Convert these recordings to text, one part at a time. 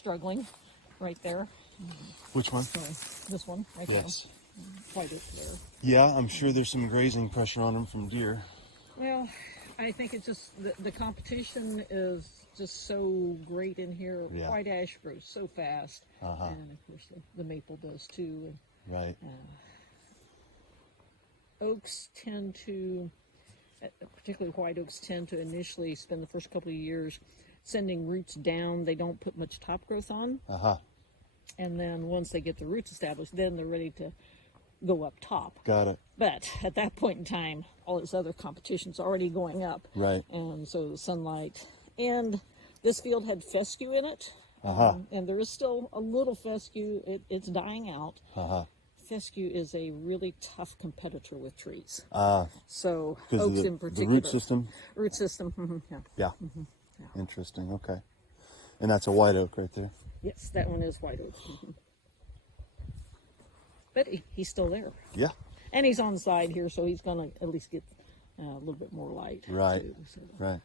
struggling right there. Which one? So this one right Yes. there. White oak there. Yeah, I'm sure there's some grazing pressure on them from deer. Well, I think it's just the competition is just so great in here. Yeah. White ash grows so fast, and of course the maple does too. Right. Oaks tend to, particularly white oaks, tend to initially spend the first couple of years sending roots down. They don't put much top growth on, and then once they get the roots established, then they're ready to go up top. Got it. But at that point in time, all this other competition's already going up. Right. And so the sunlight. And this field had fescue in it. And there is still a little fescue. It's dying out. Fescue is a really tough competitor with trees. So oaks in particular. The root system? Root system, yeah. Yeah. Interesting, okay. And that's a white oak right there? Yes, that one is white oak. But he's still there. Yeah. And he's on the side here, so he's going to at least get a little bit more light. Right, too, so. right.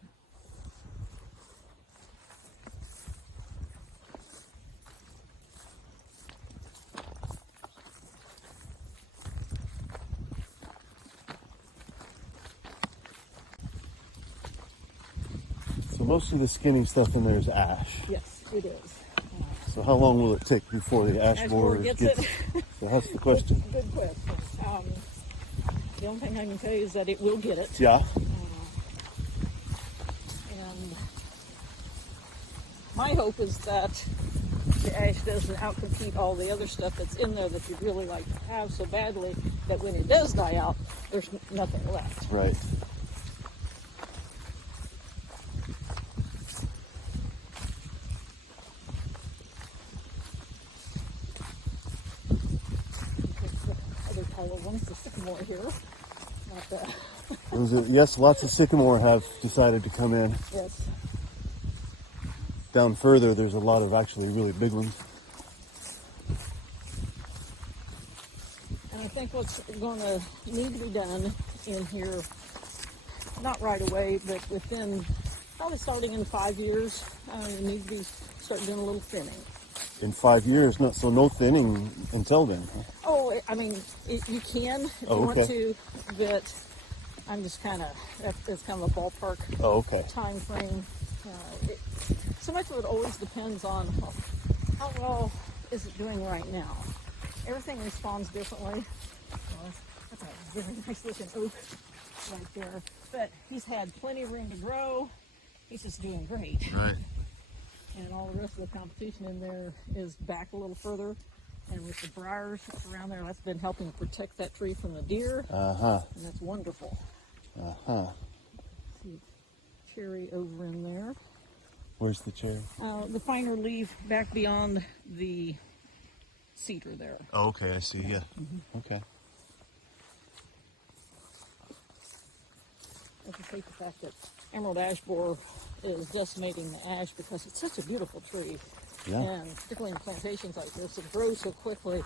So most of the skinny stuff in there is ash. Yes, it is. So how long will it take before the ash borer gets gets it? So that's the question. Good question. The only thing I can tell you is that it will get it. Yeah. And my hope is that the ash doesn't outcompete all the other stuff that's in there that you'd really like to have so badly that when it does die out, there's nothing left. Right. The sycamore here. Yes, lots of sycamore have decided to come in. Yes. Down further, there's a lot of actually really big ones. And I think what's going to need to be done in here, not right away, but within, probably starting in 5 years, you need to start doing a little thinning. In 5 years, no thinning until then. Huh? Oh, I mean, you can if you want to, but I'm just kind of, that's kind of a ballpark time frame. So much of it always depends on how well is it doing right now. Everything responds differently. Well, that's a very nice looking oak right there. But he's had plenty of room to grow. He's just doing great. Right. And all the rest of the competition in there is back a little further. And with the briars around there, that's been helping protect that tree from the deer. And that's wonderful. See cherry over in there. Where's the cherry? The finer leaf back beyond the cedar there. Oh, okay, I see, yeah. Okay. I just hate the fact that emerald ash borer is decimating the ash because it's such a beautiful tree. Yeah. And particularly in plantations like this, it grows so quickly,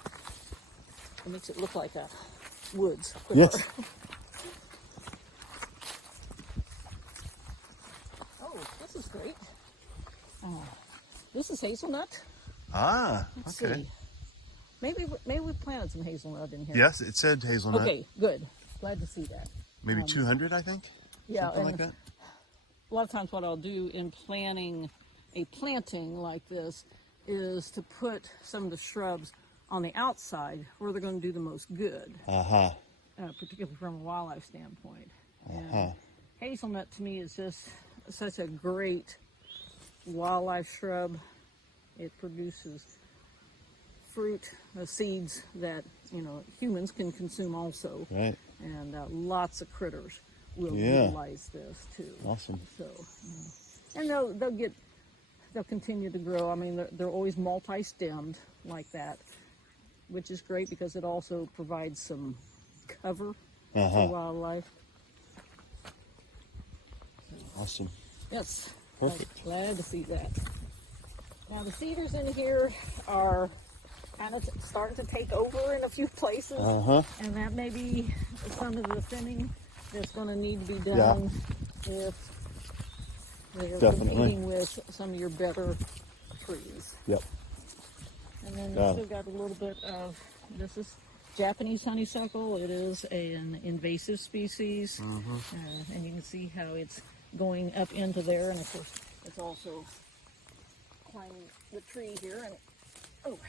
it makes it look like a woods quicker. Yes. Oh, this is great. This is hazelnut. Let's see. Maybe we planted some hazelnut in here. Yes, it said hazelnut. Okay, good. Glad to see that. Maybe 200, I think? Yeah. Something like that? A lot of times what I'll do in planning a planting like this is to put some of the shrubs on the outside where they're going to do the most good, particularly from a wildlife standpoint. And hazelnut to me is just such a great wildlife shrub. It produces fruit, seeds that humans can consume also. Right. And lots of critters will utilize this too. Awesome. So, and they'll continue to grow. I mean, they're always multi-stemmed like that, which is great because it also provides some cover for wildlife. Awesome. Yes. Perfect. Glad to see that. Now the cedars in here are kind of starting to take over in a few places, and that may be some of the thinning that's going to need to be done if they're competing with some of your better trees. Yep. And then you still got a little bit of, this is Japanese honeysuckle. It is an invasive species. And you can see how it's going up into there. And of course, it's also climbing the tree here. And oh,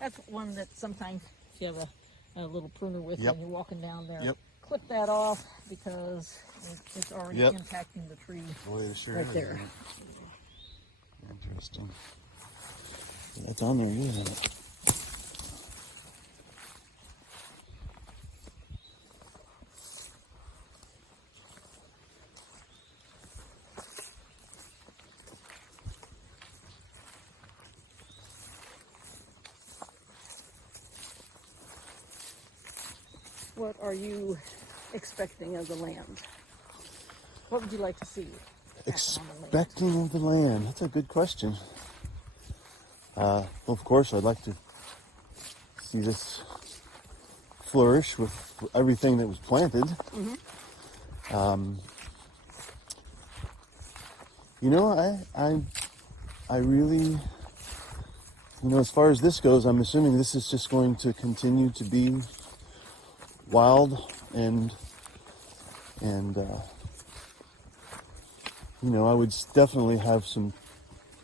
that's one that sometimes if you have a little pruner with you and you're walking down there, clip that off because it's already impacting the tree right there. Interesting. That's on there, isn't it? What are you expecting of the land? What would you like to see? Expecting of the land? That's a good question. Well, of course, I'd like to see this flourish with everything that was planted. You know, I really, you know, as far as this goes, I'm assuming this is just going to continue to be wild and you know, I would definitely have some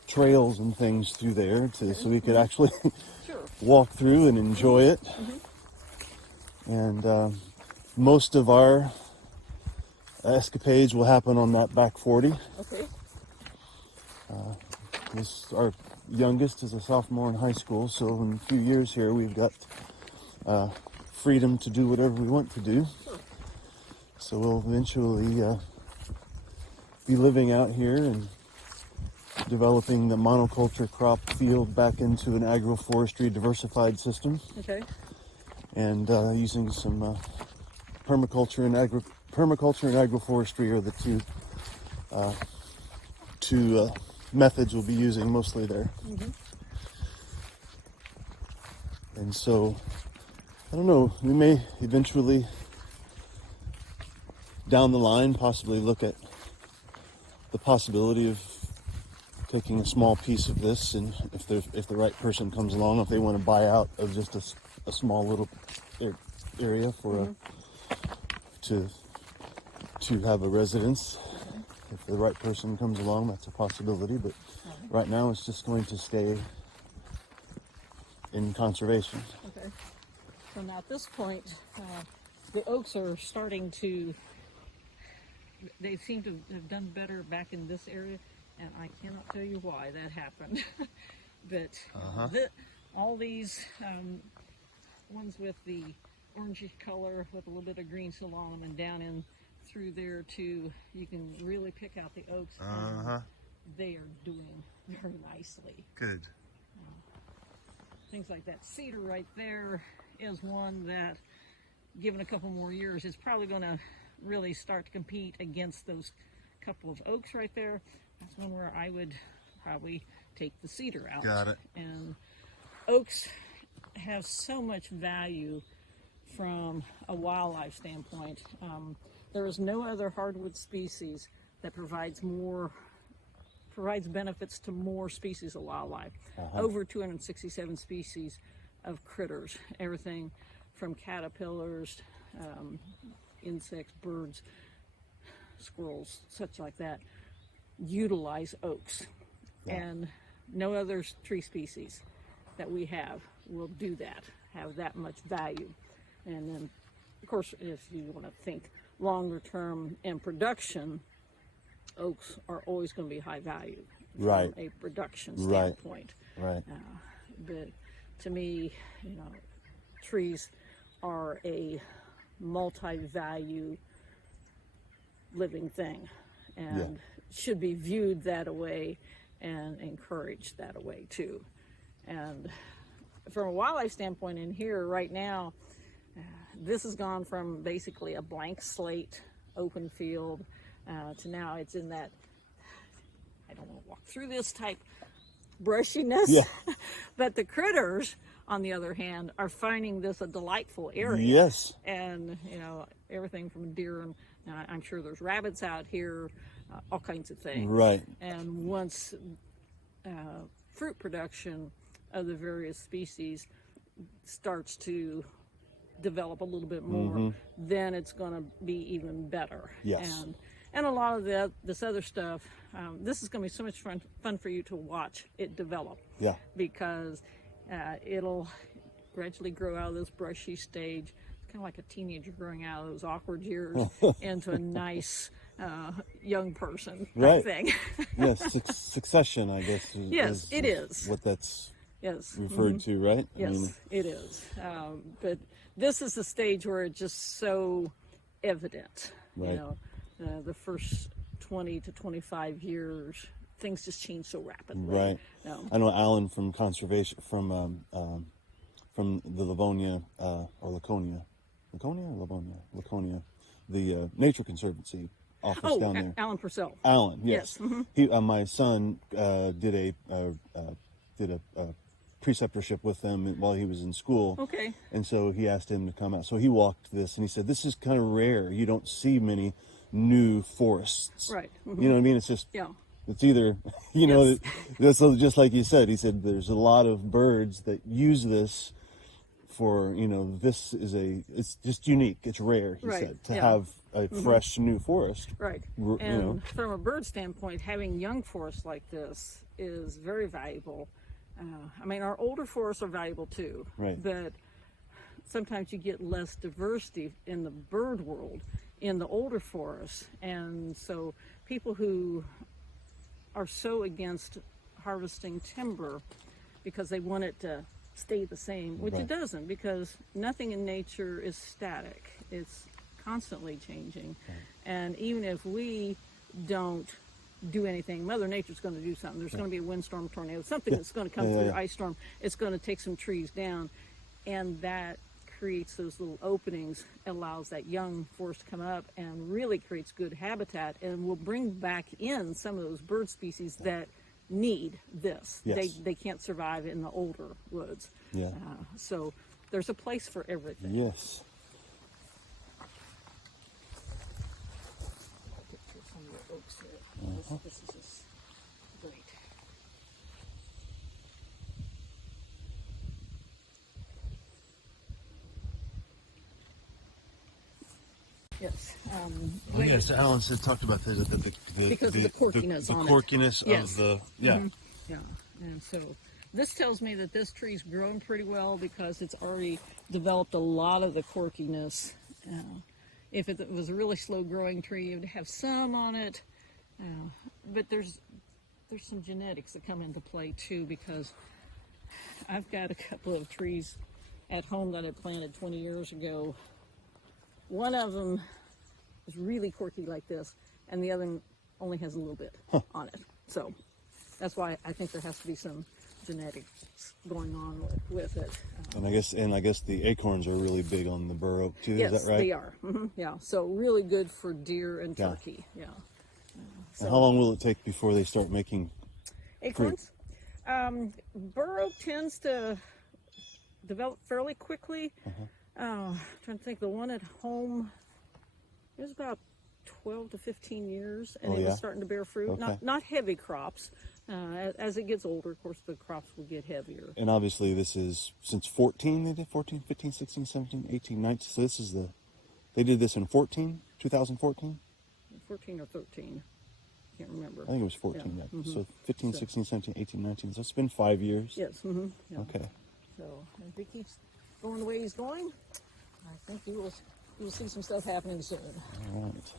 trails and things through there so we could actually walk through and enjoy it. And most of our escapades will happen on that back 40. Okay. Our youngest is a sophomore in high school, so in a few years here we've got freedom to do whatever we want to do. So we'll eventually be living out here and developing the monoculture crop field back into an agroforestry diversified system. Okay. And using some permaculture and agroforestry are the two methods we'll be using mostly there. And so, I don't know, we may eventually down the line possibly look at the possibility of taking a small piece of this, and if the right person comes along, if they want to buy out of just a small little area for to have a residence. If the right person comes along, that's a possibility, but right now it's just going to stay in conservation. Okay. So now at this point, the oaks are starting to, they seem to have done better back in this area, and I cannot tell you why that happened. But all these ones with the orangey color with a little bit of green still on them, and down in through there too, you can really pick out the oaks. They are doing very nicely. Good. Things like that cedar right there is one that, given a couple more years, is probably going to really start to compete against those couple of oaks right there. That's one where I would probably take the cedar out. Got it. And oaks have so much value from a wildlife standpoint. There is no other hardwood species that provides benefits to more species of wildlife. Over 267 species of critters, everything from caterpillars, insects, birds, squirrels, such like that, utilize oaks. And no other tree species that we have will do that, have that much value. And then, of course, if you want to think longer term in production, oaks are always going to be high value from a production standpoint. But to me, you know, trees are a multi-value living thing, and should be viewed that way and encouraged that way too. And from a wildlife standpoint in here right now, this has gone from basically a blank slate open field to now it's in that, I don't want to walk through this type brushiness, but the critters, on the other hand, are finding this a delightful area. Yes. And, you know, everything from deer, and I'm sure there's rabbits out here, all kinds of things. Right. And once fruit production of the various species starts to develop a little bit more, then it's going to be even better. Yes. And a lot of this other stuff, this is going to be so much fun for you to watch it develop. Yeah. Because it'll gradually grow out of this brushy stage. It's kind of like a teenager growing out of those awkward years into a nice young person type thing. Yes, succession, I guess. Yes, it is. What that's yes. referred to, right? Yes, it is. But this is the stage where it's just so evident. Right. You know, the first 20 to 25 years, things just change so rapidly. Right. I know Alan from conservation, from the Livonia, or Laconia, the Nature Conservancy office down there. Alan Purcell. Alan, yes. He, my son did a preceptorship with them while he was in school. Okay. And so he asked him to come out. So he walked this, and he said, "This is kind of rare. You don't see many new forests." Right. You know what I mean? It's just, Yeah. it's either, you know, that's just like you said. He said there's a lot of birds that use this for, you know, it's just unique. It's rare, he said, to have a fresh new forest. Right. You And know. from a bird standpoint, having young forests like this is very valuable. I mean, our older forests are valuable too. Right. But sometimes you get less diversity in the bird world in the older forests. And so people who are so against harvesting timber because they want it to stay the same, which it doesn't, because nothing in nature is static. It's constantly changing. And even if we don't do anything, Mother Nature's going to do something. There's going to be a windstorm, tornado, something that's going to come through, ice storm. It's going to take some trees down, and that creates those little openings, allows that young forest to come up and really creates good habitat, and will bring back in some of those bird species that need this. Yes. They can't survive in the older woods. Yeah. So there's a place for everything. Yes. Picture some of the oaks here. This is just great. Yes. Yes, Alan talked about the Because of the corkiness on it. The corkiness Yes. of the, yeah. Yeah, and so this tells me that this tree's grown pretty well because it's already developed a lot of the corkiness. If it was a really slow growing tree, it would have some on it, but there's some genetics that come into play too, because I've got a couple of trees at home that I planted 20 years ago. One of them is really corky like this, and the other one only has a little bit on it. So that's why I think there has to be some genetics going on with it. And I guess the acorns are really big on the bur oak too. Yes, is that right? they are. Yeah, so really good for deer and turkey. Yeah. And how long will it take before they start making acorns? Bur oak tends to develop fairly quickly. Trying to think, the one at home, it was about 12 to 15 years, and it was starting to bear fruit. Okay. Not heavy crops. As it gets older, of course, the crops will get heavier. And obviously this is since 14, they did 14, 15, 16, 17, 18, 19. So this is they did this in 2014? 14 or 13. Can't remember. I think it was 14, yeah. So 15, 16, 17, 18, 19. So it's been 5 years. Yes. Yeah. Okay. So if he keeps going the way he's going, I think you will see some stuff happening soon. All right.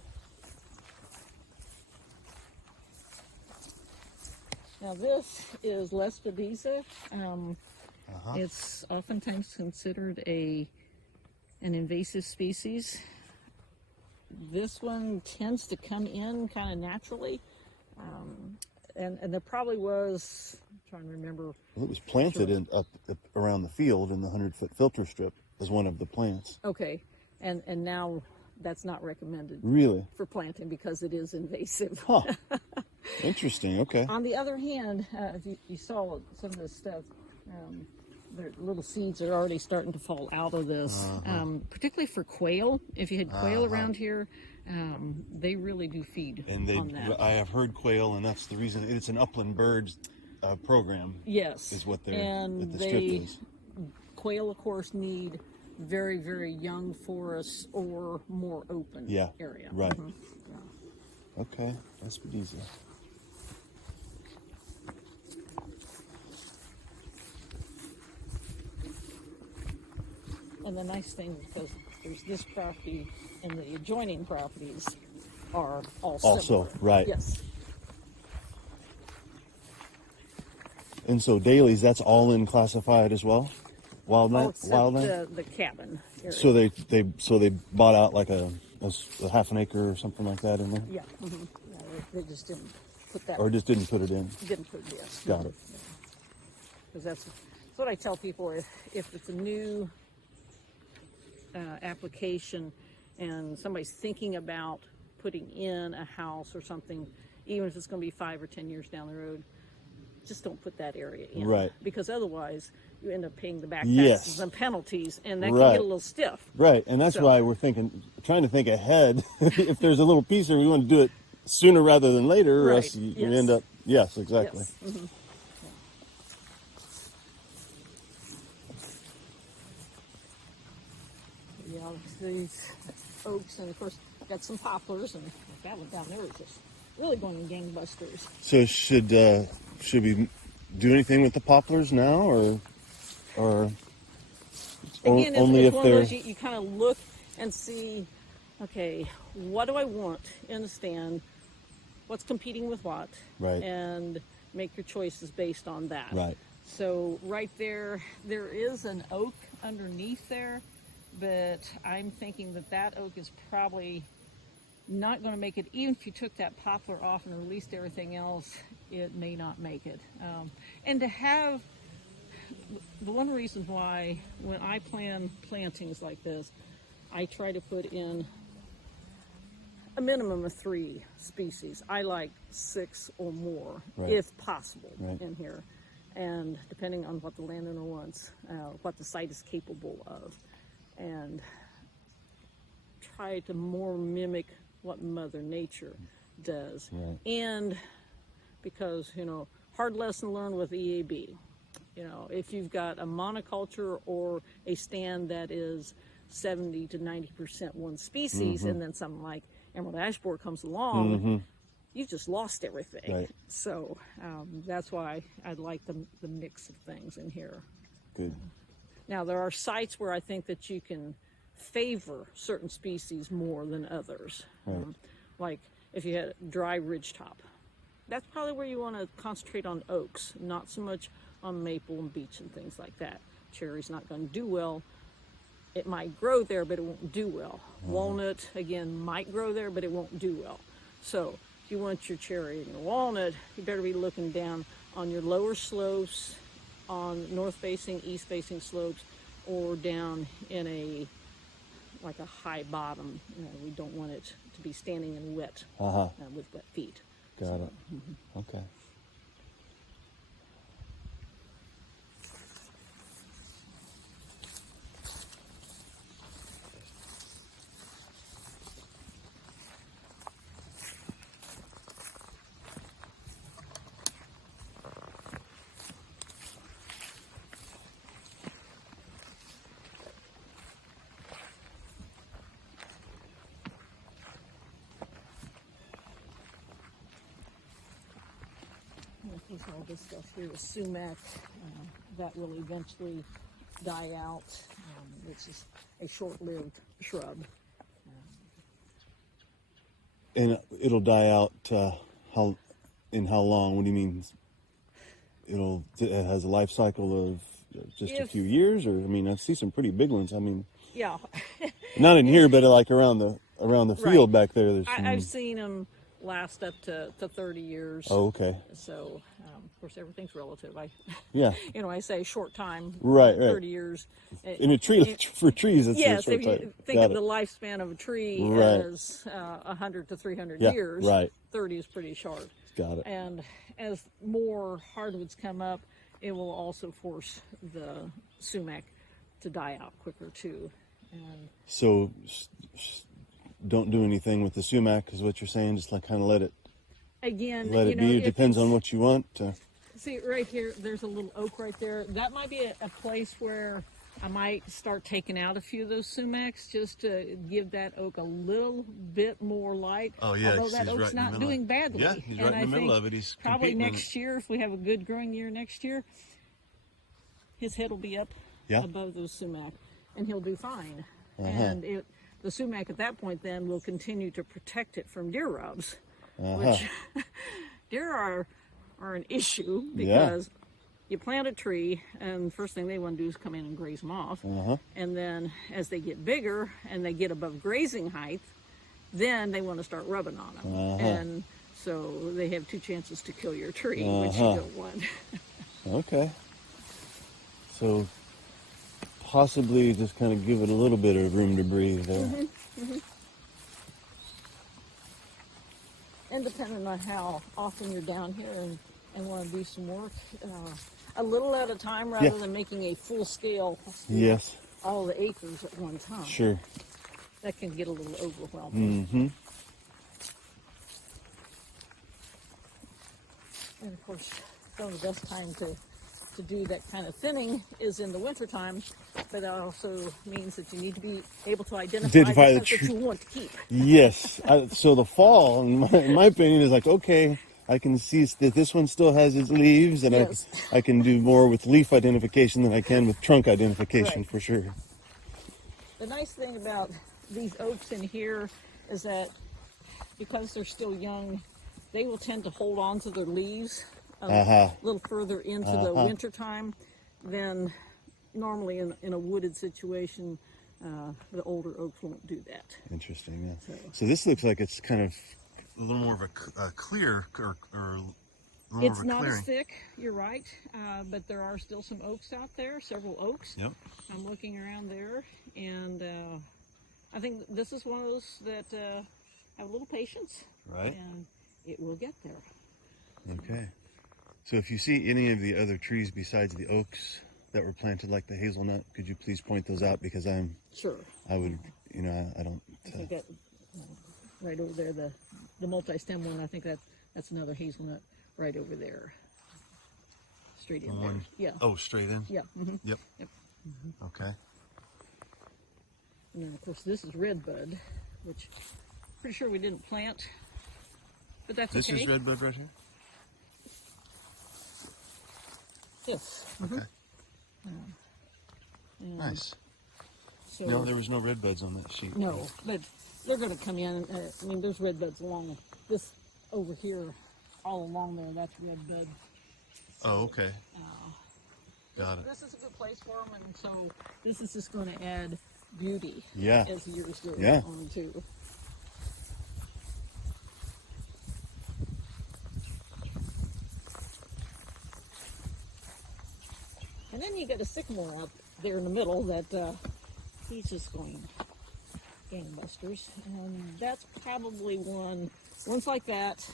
Now this is Lespedeza. It's oftentimes considered an invasive species. This one tends to come in kind of naturally, and there probably was, I'm trying to remember. Well, it was planted up around the field in the 100-foot filter strip as one of the plants. Okay, and now that's not recommended. Really? For planting because it is invasive. Huh. Interesting. Okay. On the other hand, if you saw some of this stuff, their little seeds are already starting to fall out of this, particularly for quail. If you had quail around here, they really do feed And on that. I have heard quail, and that's the reason. It's an upland bird. program. Yes. Is what and what the strip is. Quail, of course, need very, very young forests or more open area. Right. Yeah. Okay, that's pretty easy. And the nice thing, because there's this property and the adjoining properties are all similar. Also, right. Yes. And so dailies, that's all in classified as well? Wildland? The cabin area. So they bought out like a half an acre or something like that in there? Yeah. Mm-hmm. Yeah, they just didn't put that. Or just didn't put it in? Didn't put it, yes. Got it. Because that's what I tell people, if it's a new application and somebody's thinking about putting in a house or something, even if it's going to be 5 or 10 years down the road, just don't put that area in. Right. Because otherwise you end up paying the back Yes. taxes and penalties, and that can Right. get a little stiff. Right, and that's why we're trying to think ahead. If there's a little piece there, we want to do it sooner rather than later, or Right. else you Yes. end up, yes, exactly. Yes. Mm-hmm. Yeah, these oaks, and of course, got some poplars, and that one down there is just really going gangbusters. So should we do anything with the poplars now, or Again, only it's if one of they're those you kind of look and see, okay, what do I want in the stand? What's competing with what? Right. And make your choices based on that. Right. So right there is an oak underneath there, but I'm thinking that oak is probably not going to make it. Even if you took that poplar off and released everything else, it may not make it. And to have the one reason why when I plan plantings like this, I try to put in a minimum of 3 species. I like 6 or more, Right. if possible, Right. in here. And depending on what the landowner wants, what the site is capable of, and try to more mimic what Mother Nature does. Right. And because, hard lesson learned with EAB. If you've got a monoculture or a stand that is 70 to 90% one species, and then something like emerald ash borer comes along, you've just lost everything. Right. So that's why I'd like the mix of things in here. good? Now, there are sites where I think that you can favor certain species more than others. Right. Like if you had dry ridgetop, that's probably where you want to concentrate on oaks, not so much on maple and beech and things like that. Cherry's not going to do well. It might grow there, but it won't do well. Walnut, again, might grow there, but it won't do well. So if you want your cherry and your walnut, you better be looking down on your lower slopes, on north-facing, east-facing slopes, or down in like a high bottom. We don't want it to be standing in wet with wet feet. Got it. Okay. All this stuff here is sumac that will eventually die out, which is a short-lived shrub. And it'll die out in how long? What do you mean? It has a life cycle of just a few years, or I see some pretty big ones. Yeah. Not in here, but like around the field back there. There's some... I've seen them last up to 30 years. Oh, okay. So, of course, everything's relative. Yeah. I say short time, right. 30 years. In a tree, for trees, it's yes, a short if you time. think of the lifespan of a tree as 100 to 300 years, right. 30 is pretty short. Got it. And as more hardwoods come up, it will also force the sumac to die out quicker, too. And so don't do anything with the sumac is what you're saying, just like kind of let it again, be. It depends on what you want. See, right here, there's a little oak right there. That might be a place where I might start taking out a few of those sumacs just to give that oak a little bit more light. Oh, yeah, although that he's oak's right in the not middle. doing badly. Yeah, he's and right in I the middle think of it. He's probably competing in next year, if we have a good growing year next year, his head will be up above those sumac, and he'll do fine. And the sumac at that point then will continue to protect it from deer rubs, which deer are an issue because you plant a tree, and the first thing they want to do is come in and graze them off. And then as they get bigger and they get above grazing height, then they want to start rubbing on them. And so they have two chances to kill your tree, which you don't want. Okay. So possibly just kind of give it a little bit of room to breathe there. And depending on how often you're down here and want to do some work, a little at a time rather than making a full scale all the acres at one time. Sure. That can get a little overwhelming. And of course, some of the best time to do that kind of thinning is in the wintertime, but that also means that you need to be able to identify the stuff that you want to keep. Yes. So the fall, in my opinion, is like, okay, I can see that this one still has its leaves, and I can do more with leaf identification than I can with trunk identification, for sure. The nice thing about these oaks in here is that because they're still young, they will tend to hold on to their leaves a little further into the winter time than normally in a wooded situation. The older oaks won't do that. Interesting. Yeah. So this looks like it's kind of a little more of a clear or it's not as thick, you're right, but there are still some oaks out there, several oaks. Yep. I'm looking around there, and I think this is one of those that have a little patience. Right. And it will get there. Okay. So if you see any of the other trees besides the oaks that were planted like the hazelnut, could you please point those out? Because I would, I don't. I think that right over there, the multi-stem one, I think that's another hazelnut right over there. Straight in there. Yeah. Oh, straight in? Yeah. Yep. Okay. And then of course this is redbud, which I'm pretty sure we didn't plant, but that's okay. This is redbud right here? Yes. Okay. Nice. So, no, there was no redbuds on that sheet. No, but they're going to come in. I mean, there's redbuds along this over here, all along there. That's redbud. So, oh, okay. Got it. This is a good place for them, and so this is just going to add beauty as the years go on too. And then you got a sycamore out there in the middle that he's just going gangbusters. And that's probably ones like that,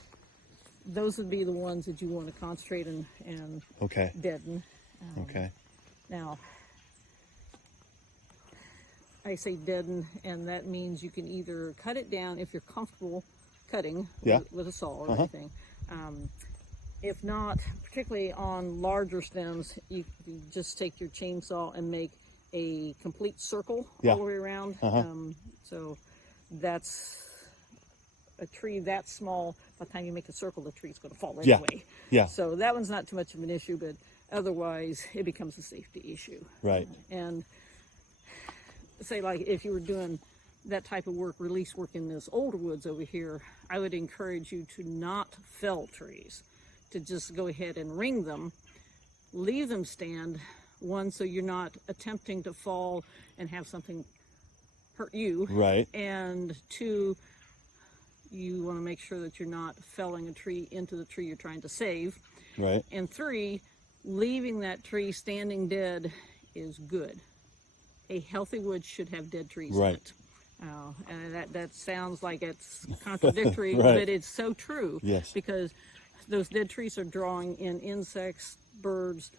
those would be the ones that you want to concentrate and deaden. Now, I say deaden, and that means you can either cut it down if you're comfortable cutting with a saw or anything. If not, particularly on larger stems, you just take your chainsaw and make a complete circle all the way around. So that's a tree that small. By the time you make a circle, the tree's going to fall anyway. So that one's not too much of an issue, but otherwise it becomes a safety issue. Right. And say like if you were doing that type of work, release work in this older woods over here, I would encourage you to not fell trees, to just go ahead and ring them, leave them stand, one, so you're not attempting to fall and have something hurt you. Right. And two, you want to make sure that you're not felling a tree into the tree you're trying to save. Right. And three, leaving that tree standing dead is good. A healthy wood should have dead trees in it. And that sounds like it's contradictory, but it's so true. Yes. Because those dead trees are drawing in insects, birds,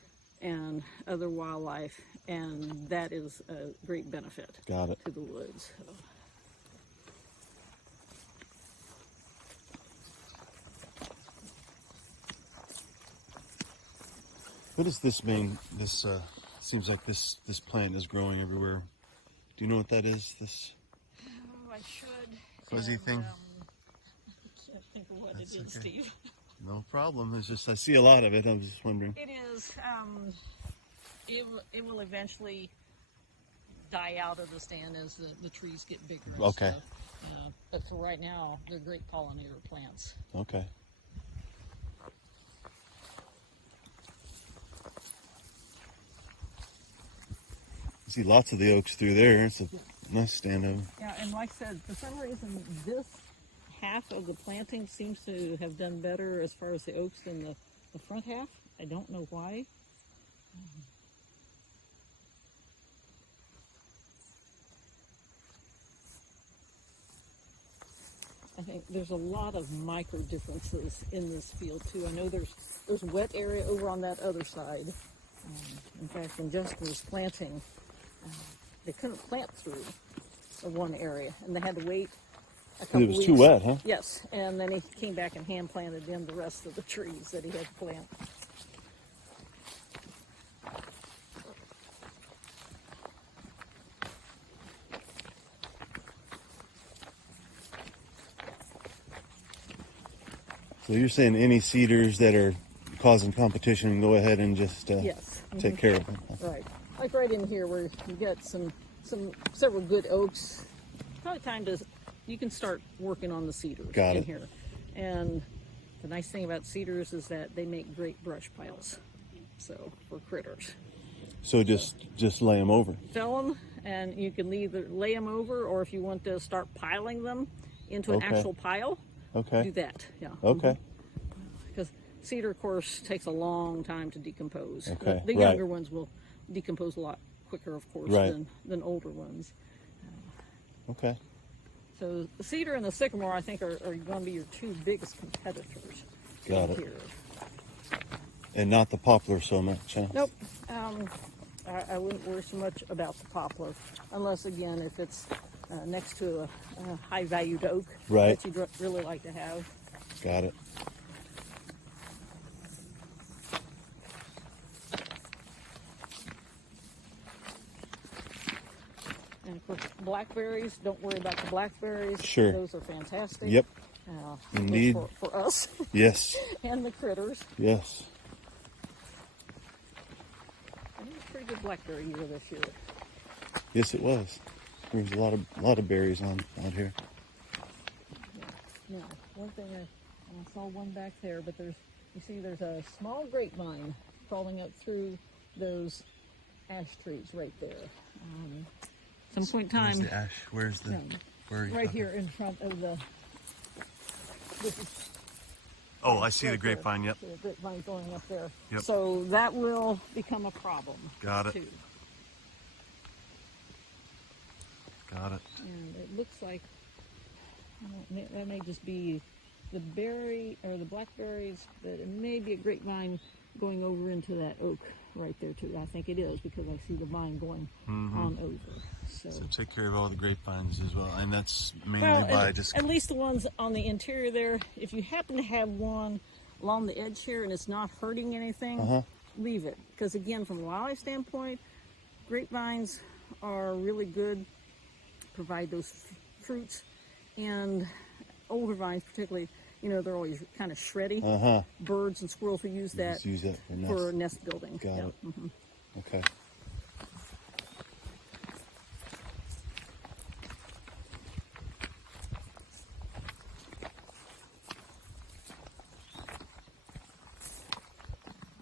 and other wildlife, and that is a great benefit to the woods. So. What does this mean? This seems like this plant is growing everywhere. Do you know what that is? This I should. fuzzy thing? I can't think of what it is, okay. Steve. No problem. It's just I see a lot of it. I was just wondering. It is. It will eventually die out of the stand as the trees get bigger. And Okay. stuff. But for right now, they're great pollinator plants. Okay. I see lots of the oaks through there. It's a nice stand over. Yeah, and like I said, for some reason, this half of the planting seems to have done better as far as the oaks than the front half. I don't know why. I think there's a lot of micro differences in this field too. I know there's wet area over on that other side. In fact, when Justin was planting, they couldn't plant through the one area, and they had to wait a couple It was weeks. too wet, huh? Yes, and then he came back and hand planted in the rest of the trees that he had to plant. So you're saying any cedars that are causing competition, go ahead and just Yes. take care of them. Right. Like right in here where you get several good oaks. Probably time to, you can start working on the cedars Got in it. here. And the nice thing about cedars is that they make great brush piles. So for critters. So just lay them over. Fell them, and you can either lay them over, or if you want to start piling them into an Okay. actual pile, Okay. do that. Yeah. Okay. Because cedar, of course, takes a long time to decompose. Okay, The right. younger ones will decompose a lot quicker, of course, Right. than older ones. Okay. So the cedar and the sycamore, I think, are going to be your two biggest competitors. Got it. Here. And not the poplar so much, huh? Nope. I wouldn't worry so much about the poplar, unless, again, if it's next to a high-valued oak Right. that you'd really like to have. Got it. And of course, blackberries, don't worry about the blackberries. Sure. Those are fantastic. Yep. Indeed. Indeed. For us Yes. and the critters. Yes. I think it's a pretty good blackberry year this year. Yes, it was. There's a lot of berries out here. Yeah. Now, one thing I saw one back there, but there's a small grapevine crawling up through those ash trees right there. Some point in time, Where's the ash? Where's the? Yeah. Where are you right talking? here in front of the. This is Oh, I see the right there. grapevine. Yep. The grapevine going up there. Yep. So that will become a problem. Got it. Too. Got it. And it looks like that may just be the berry or the blackberries, but it may be a grapevine going over into that oak right there too. I think it is because I see the vine going on over. So take care of all the grapevines as well, and that's mainly well, by at, just. at least the ones on the interior there. If you happen to have one along the edge here and it's not hurting anything, leave it. Because again, from a wildlife standpoint, grapevines are really good. Provide those fruits, and older vines particularly, they're always kind of shreddy. Birds and squirrels will use that, Just use that for nest building. Got it. Okay.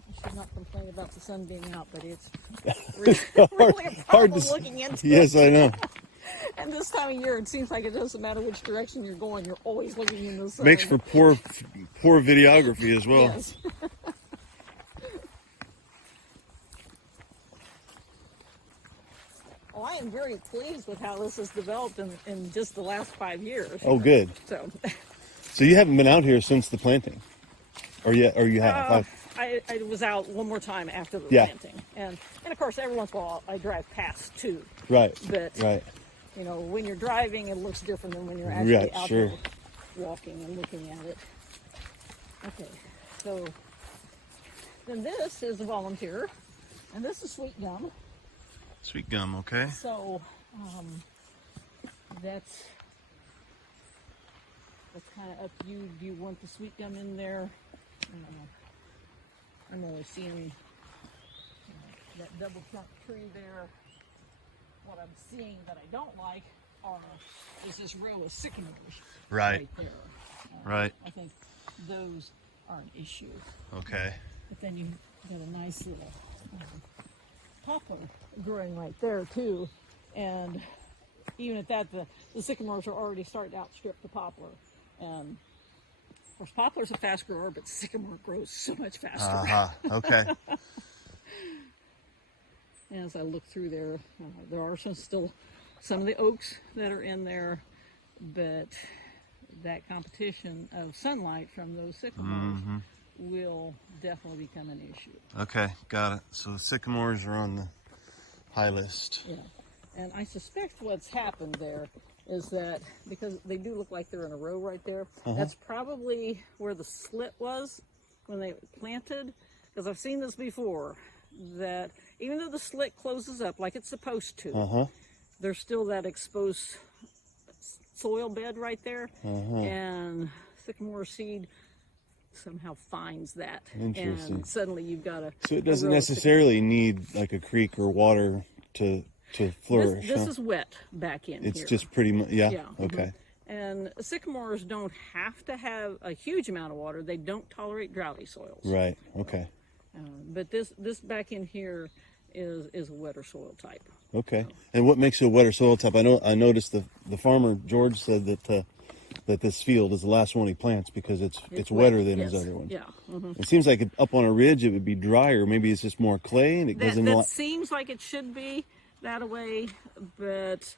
I should not complain about the sun being out, but it's really a problem hard to looking into Yes, it. I know. And this time of year, it seems like it doesn't matter which direction you're going, you're always looking in the sun. Makes for poor videography as well. Yes. Well, I am very pleased with how this has developed in just the last 5 years. Oh, good. So, So you haven't been out here since the planting, or you have? I was out one more time after the Yeah. planting, and of course, every once in a while I drive past too. Right. But Right. when you're driving, it looks different than when you're actually Right, out sure. there walking and looking at it. Okay, so Then this is a volunteer, and this is sweet gum. Sweet gum, okay. So that's kind of up to you. Do you want the sweet gum in there? I'm only seeing that double trunk tree there. What I'm seeing that I don't like is this row of sycamores Right there. Right. I think those are an issue. Okay. But then you got a nice little poplar growing right there too, and even at that, the sycamores are already starting to outstrip the poplar. And of course, poplar's a fast grower, but sycamore grows so much faster. Okay. As I look through there, there are still some of the oaks that are in there, but that competition of sunlight from those sycamores will definitely become an issue. Okay, got it. So the sycamores are on the high list. Yeah, and I suspect what's happened there is that because they do look like they're in a row right there, that's probably where the slit was when they planted, because I've seen this before, that even though the slit closes up like it's supposed to, there's still that exposed soil bed right there, and sycamore seed somehow finds that. Interesting. And suddenly you've got a... So it doesn't necessarily need like a creek or water to flourish. This is wet back in here. It's just pretty much, yeah. Okay. And sycamores don't have to have a huge amount of water. They don't tolerate droughty soils. Right, okay. But this back in here is a wetter soil type. Okay. And what makes it a wetter soil type? I noticed the farmer George said that this field is the last one he plants because it's wetter than his other ones. Yeah. It seems like up on a ridge it would be drier. Maybe it's just more clay and it doesn't. That seems like it should be that way, but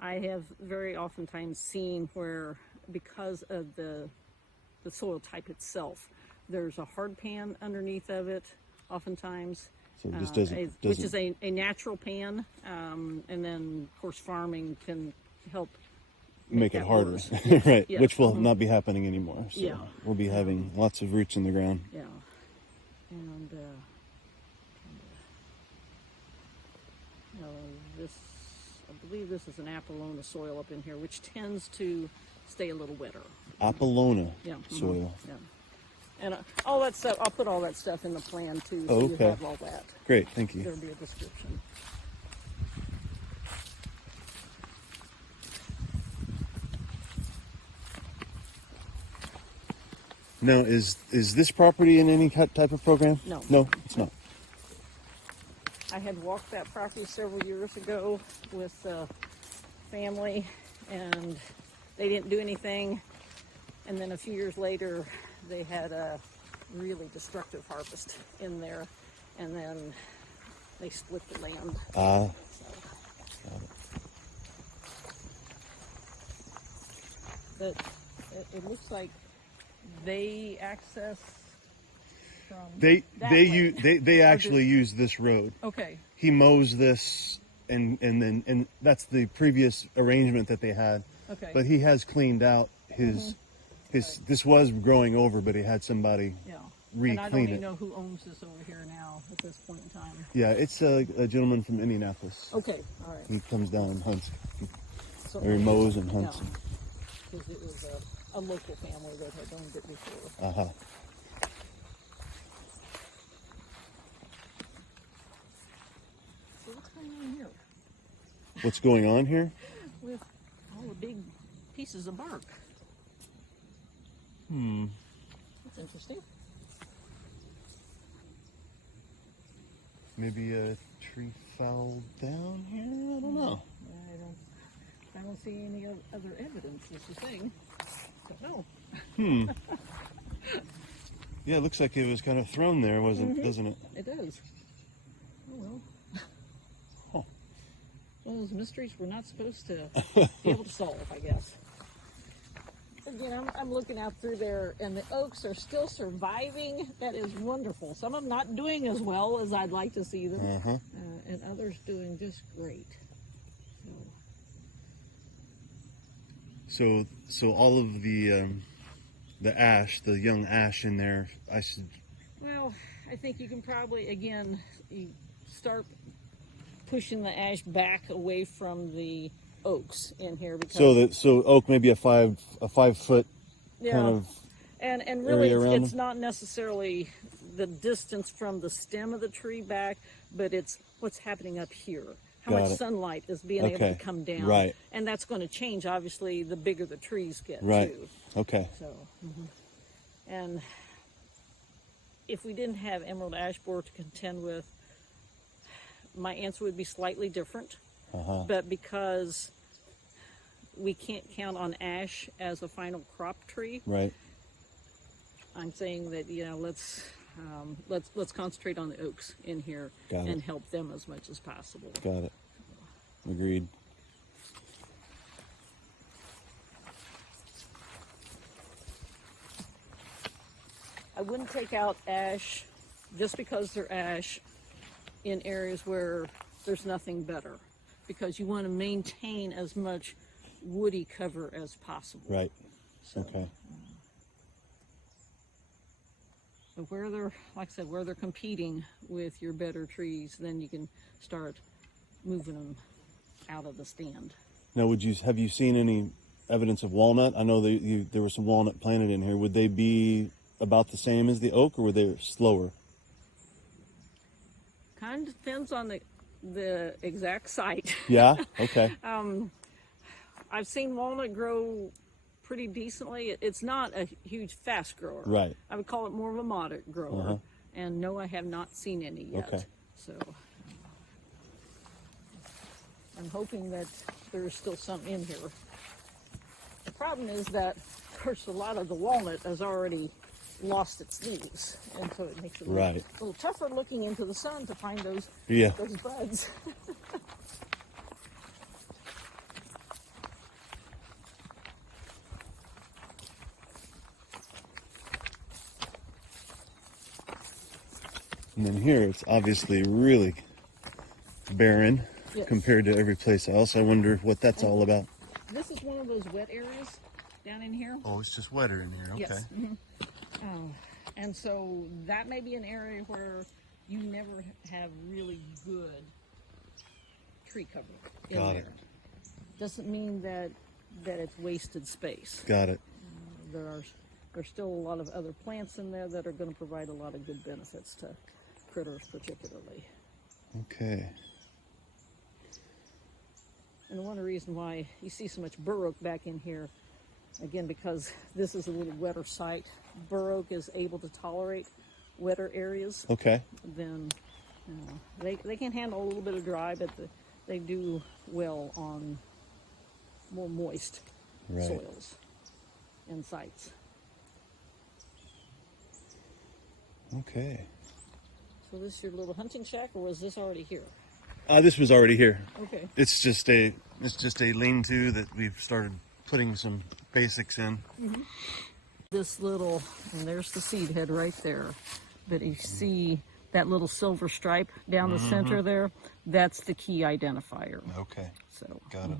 I have very oftentimes seen where, because of the soil type itself, there's a hard pan underneath of it oftentimes. So it just doesn't. Which is a natural pan, and then of course farming can help make it harder. Right, yes. Which will not be happening anymore. So we'll be having lots of roots in the ground. Yeah, and this, I believe this is an Apollona soil up in here, which tends to stay a little wetter. Apollona soil. Yeah. And all that stuff, I'll put all that stuff in the plan too, so you have all that. Great, thank you. There'll be a description. Now, is this property in any type of program? No. No, it's not. I had walked that property several years ago with a family, and they didn't do anything. And then a few years later, they had a really destructive harvest in there, and then they split the land. But it looks like they access from they actually use this road. Okay. He mows this, and that's the previous arrangement that they had. Okay. But he has cleaned out his. This was growing over, but he had somebody re-clean it. And I don't even know who owns this over here now at this point in time. Yeah, it's a gentleman from Indianapolis. Okay, all right. He comes down and hunts. Or he mows and hunts. Because it was a local family that had owned it before. So what's going on here? What's going on here? With all the big pieces of bark. That's interesting. Maybe a tree fell down here? I don't know. I don't see any other evidence. It's the thing. But no. Yeah, it looks like it was kind of thrown there, doesn't it? It does. Oh well. Huh. One of those mysteries we're not supposed to be able to solve, I guess. Again, I'm looking out through there, and the oaks are still surviving. That is wonderful. Some of them not doing as well as I'd like to see them, and others doing just great. So all of the ash, the young ash in there, Well, I think you can probably, again, you start pushing the ash back away from the oaks in here. Because, so oak maybe a 5 foot kind of and really it's them? not necessarily the distance from the stem of the tree back, but it's what's happening up here. How much sunlight is being able to come down. Right. And that's going to change, obviously, the bigger the trees get, right. too. Okay. So, and if we didn't have emerald ash borer to contend with, my answer would be slightly different. But because we can't count on ash as a final crop tree, right, I'm saying that, you know, let's concentrate on the oaks in here and help them as much as possible. Got it. Agreed. I wouldn't take out ash just because they're ash in areas where there's nothing better, because you want to maintain as much woody cover as possible. Right. So, okay. So where they're, like I said, where they're competing with your better trees, then you can start moving them out of the stand. Now, have you seen any evidence of walnut? I know there was some walnut planted in here. Would they be about the same as the oak, or were they slower? Kind of depends on the exact site. Yeah. Okay. I've seen walnut grow pretty decently. It's not a huge fast grower. Right. I would call it more of a moderate grower. And no, I have not seen any yet. Okay. So I'm hoping that there's still some in here. The problem is that, of course, a lot of the walnut has already lost its leaves, and so it makes it a little tougher looking into the sun to find those buds. And then here, it's obviously really barren compared to every place else. I wonder what that's all about. This is one of those wet areas down in here. Oh, it's just wetter in here. Okay. Yes. And so that may be an area where you never have really good tree cover in there. Doesn't mean that it's wasted space. Got it. There's still a lot of other plants in there that are going to provide a lot of good benefits to critters particularly. Okay. And one of the reasons why you see so much bur oak back in here, again, because this is a little wetter site. Bur oak is able to tolerate wetter areas. Okay. Then they can handle a little bit of dry, but they do well on more moist soils and sites. Okay. So this is your little hunting shack, or was this already here? This was already here. Okay. It's just a lean-to that we've started putting some basics in. This little, and there's the seed head right there, but you see that little silver stripe down the center there? That's the key identifier. Okay. So got it.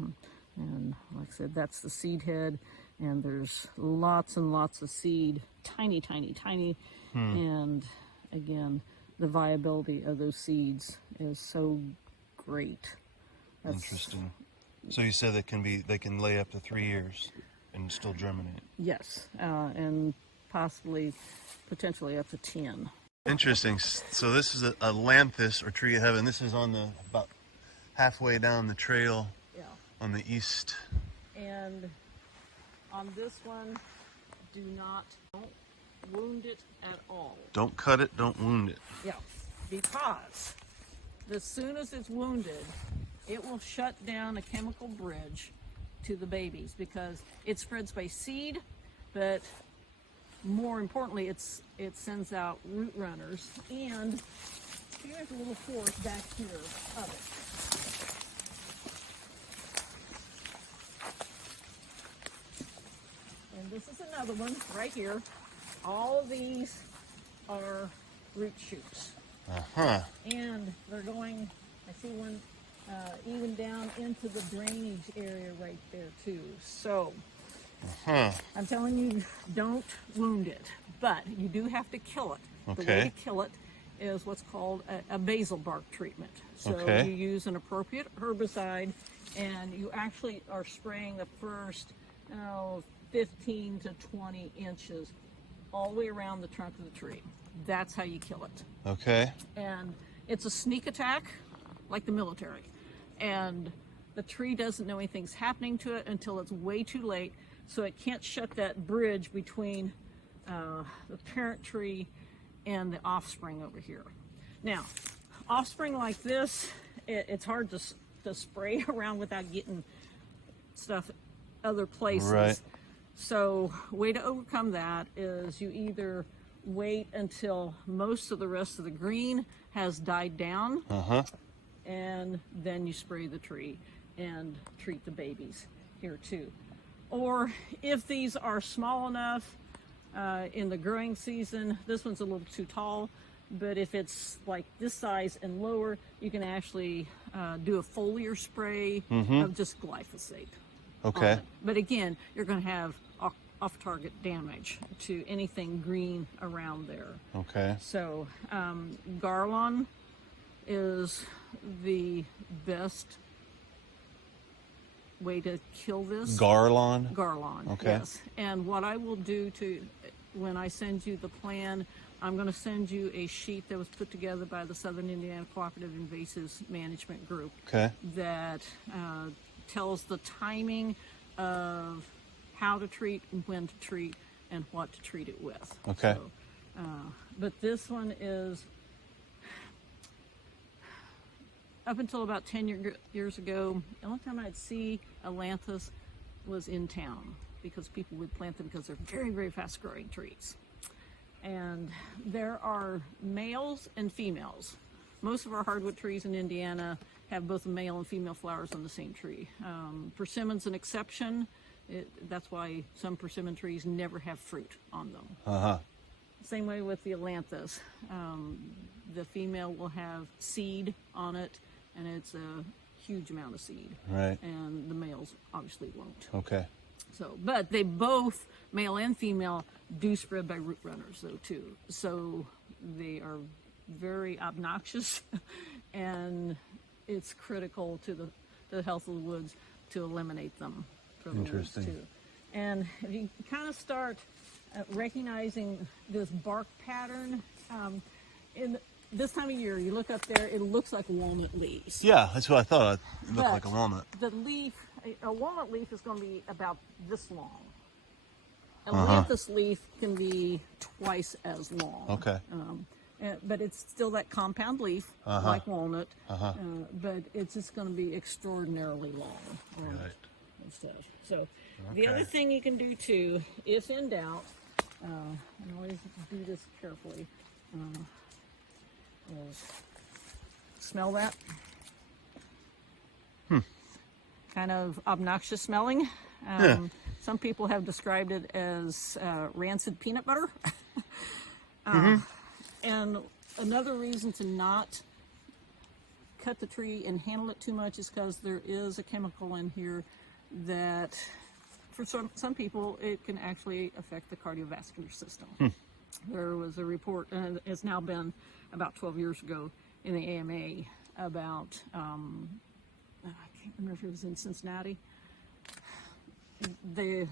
And like I said, that's the seed head, and there's lots and lots of seed, tiny, tiny, tiny. And again, the viability of those seeds is so great. Interesting. So you said they can lay up to 3 years and still germinate. Yes, and potentially up to 10. Interesting. So this is a lanthus, or tree of heaven. This is on about halfway down the trail on the east. And on this one, don't wound it at all. Don't cut it, don't wound it. Yeah, because as soon as it's wounded, it will shut down a chemical bridge to the babies, because it spreads by seed, but more importantly, it sends out root runners. And here's a little forest back here of it. And this is another one right here. All of these are root shoots. And they're going, I see one even down into the drainage area right there too. So I'm telling you, don't wound it, but you do have to kill it. The way to kill it is what's called a basal bark treatment. So Okay. you use an appropriate herbicide, and you actually are spraying the first 15 to 20 inches all the way around the trunk of the tree. That's how you kill it. Okay. And it's a sneak attack, like the military. And the tree doesn't know anything's happening to it until it's way too late, so it can't shut that bridge between the parent tree and the offspring over here. Now, offspring like this, it's hard to spray around without getting stuff other places. Right. So, way to overcome that is you either wait until most of the rest of the green has died down, and then you spray the tree and treat the babies here too. Or if these are small enough in the growing season, this one's a little too tall, but if it's like this size and lower, you can actually do a foliar spray of just glyphosate. Okay. But again, you're going to have off-target damage to anything green around there. Okay. So Garlon is the best way to kill this. Garlon? Garlon, Okay. yes. And what I will do when I send you the plan, I'm going to send you a sheet that was put together by the Southern Indiana Cooperative Invasives Management Group. Okay. That tells the timing of how to treat and when to treat and what to treat it with. Okay. So, but this one is, up until about 10 years ago, the only time I'd see Ailanthus was in town, because people would plant them because they're very, very fast growing trees. And there are males and females. Most of our hardwood trees in Indiana have both the male and female flowers on the same tree. Persimmon's an exception. That's why some persimmon trees never have fruit on them. Same way with the Ailanthus. The female will have seed on it, and it's a huge amount of seed. Right. And the males obviously won't. Okay. So, but they both, male and female, do spread by root runners though too. So they are very obnoxious, and it's critical to the health of the woods to eliminate them from the woods too. And if you kind of start recognizing this bark pattern, in this time of year, you look up there, it looks like walnut leaves. Yeah, that's what I thought. It looked like a walnut. The leaf, a walnut leaf is going to be about this long. A Ailanthus leaf can be twice as long. Okay. But it's still that compound leaf, like walnut, but it's just going to be extraordinarily long on it and stuff. So the other thing you can do too, if in doubt, and always do this carefully, is smell that. Kind of obnoxious smelling. Some people have described it as rancid peanut butter. And another reason to not cut the tree and handle it too much is because there is a chemical in here that, for some people, it can actually affect the cardiovascular system. There was a report, and it's now been about 12 years ago, in the AMA about, I can't remember if it was in Cincinnati. The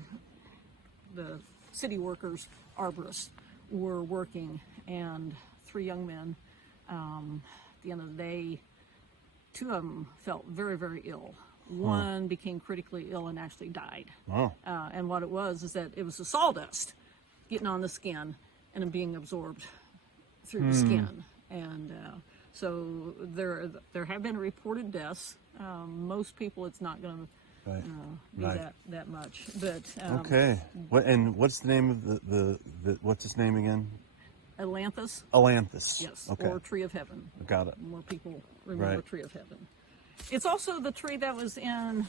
city workers, arborists, were working, and 3 young men, at the end of the day, 2 of them felt very, very ill. One became critically ill and actually died. Wow. And what it was is that it was the sawdust getting on the skin and being absorbed through the skin. And so there have been reported deaths. Most people, it's not going to be that much. But okay. What's the name of the what's its name again? Ailanthus. Ailanthus. Yes. Okay. Or Tree of Heaven. Got it. More people remember Tree of Heaven. It's also the tree that was in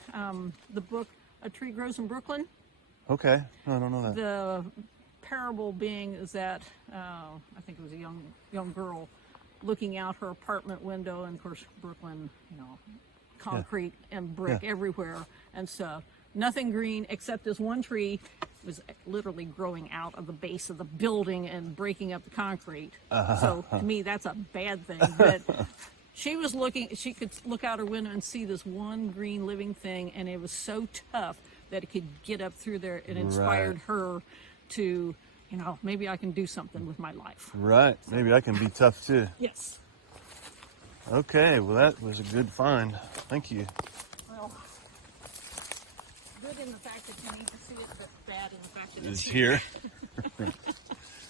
the book A Tree Grows in Brooklyn. Okay. No, I don't know that. The parable being is that I think it was a young girl looking out her apartment window, and of course Brooklyn, concrete and brick everywhere and stuff. Nothing green except this one tree was literally growing out of the base of the building and breaking up the concrete. So to me, that's a bad thing. But she was looking, she could look out her window and see this one green living thing, and it was so tough that it could get up through there. It inspired her to, you know, maybe I can do something with my life. Right. So, maybe I can be tough too. Yes. Okay. Well, that was a good find. Thank you. Well, good in the fact that you need to see it, but bad in the fact that it's here.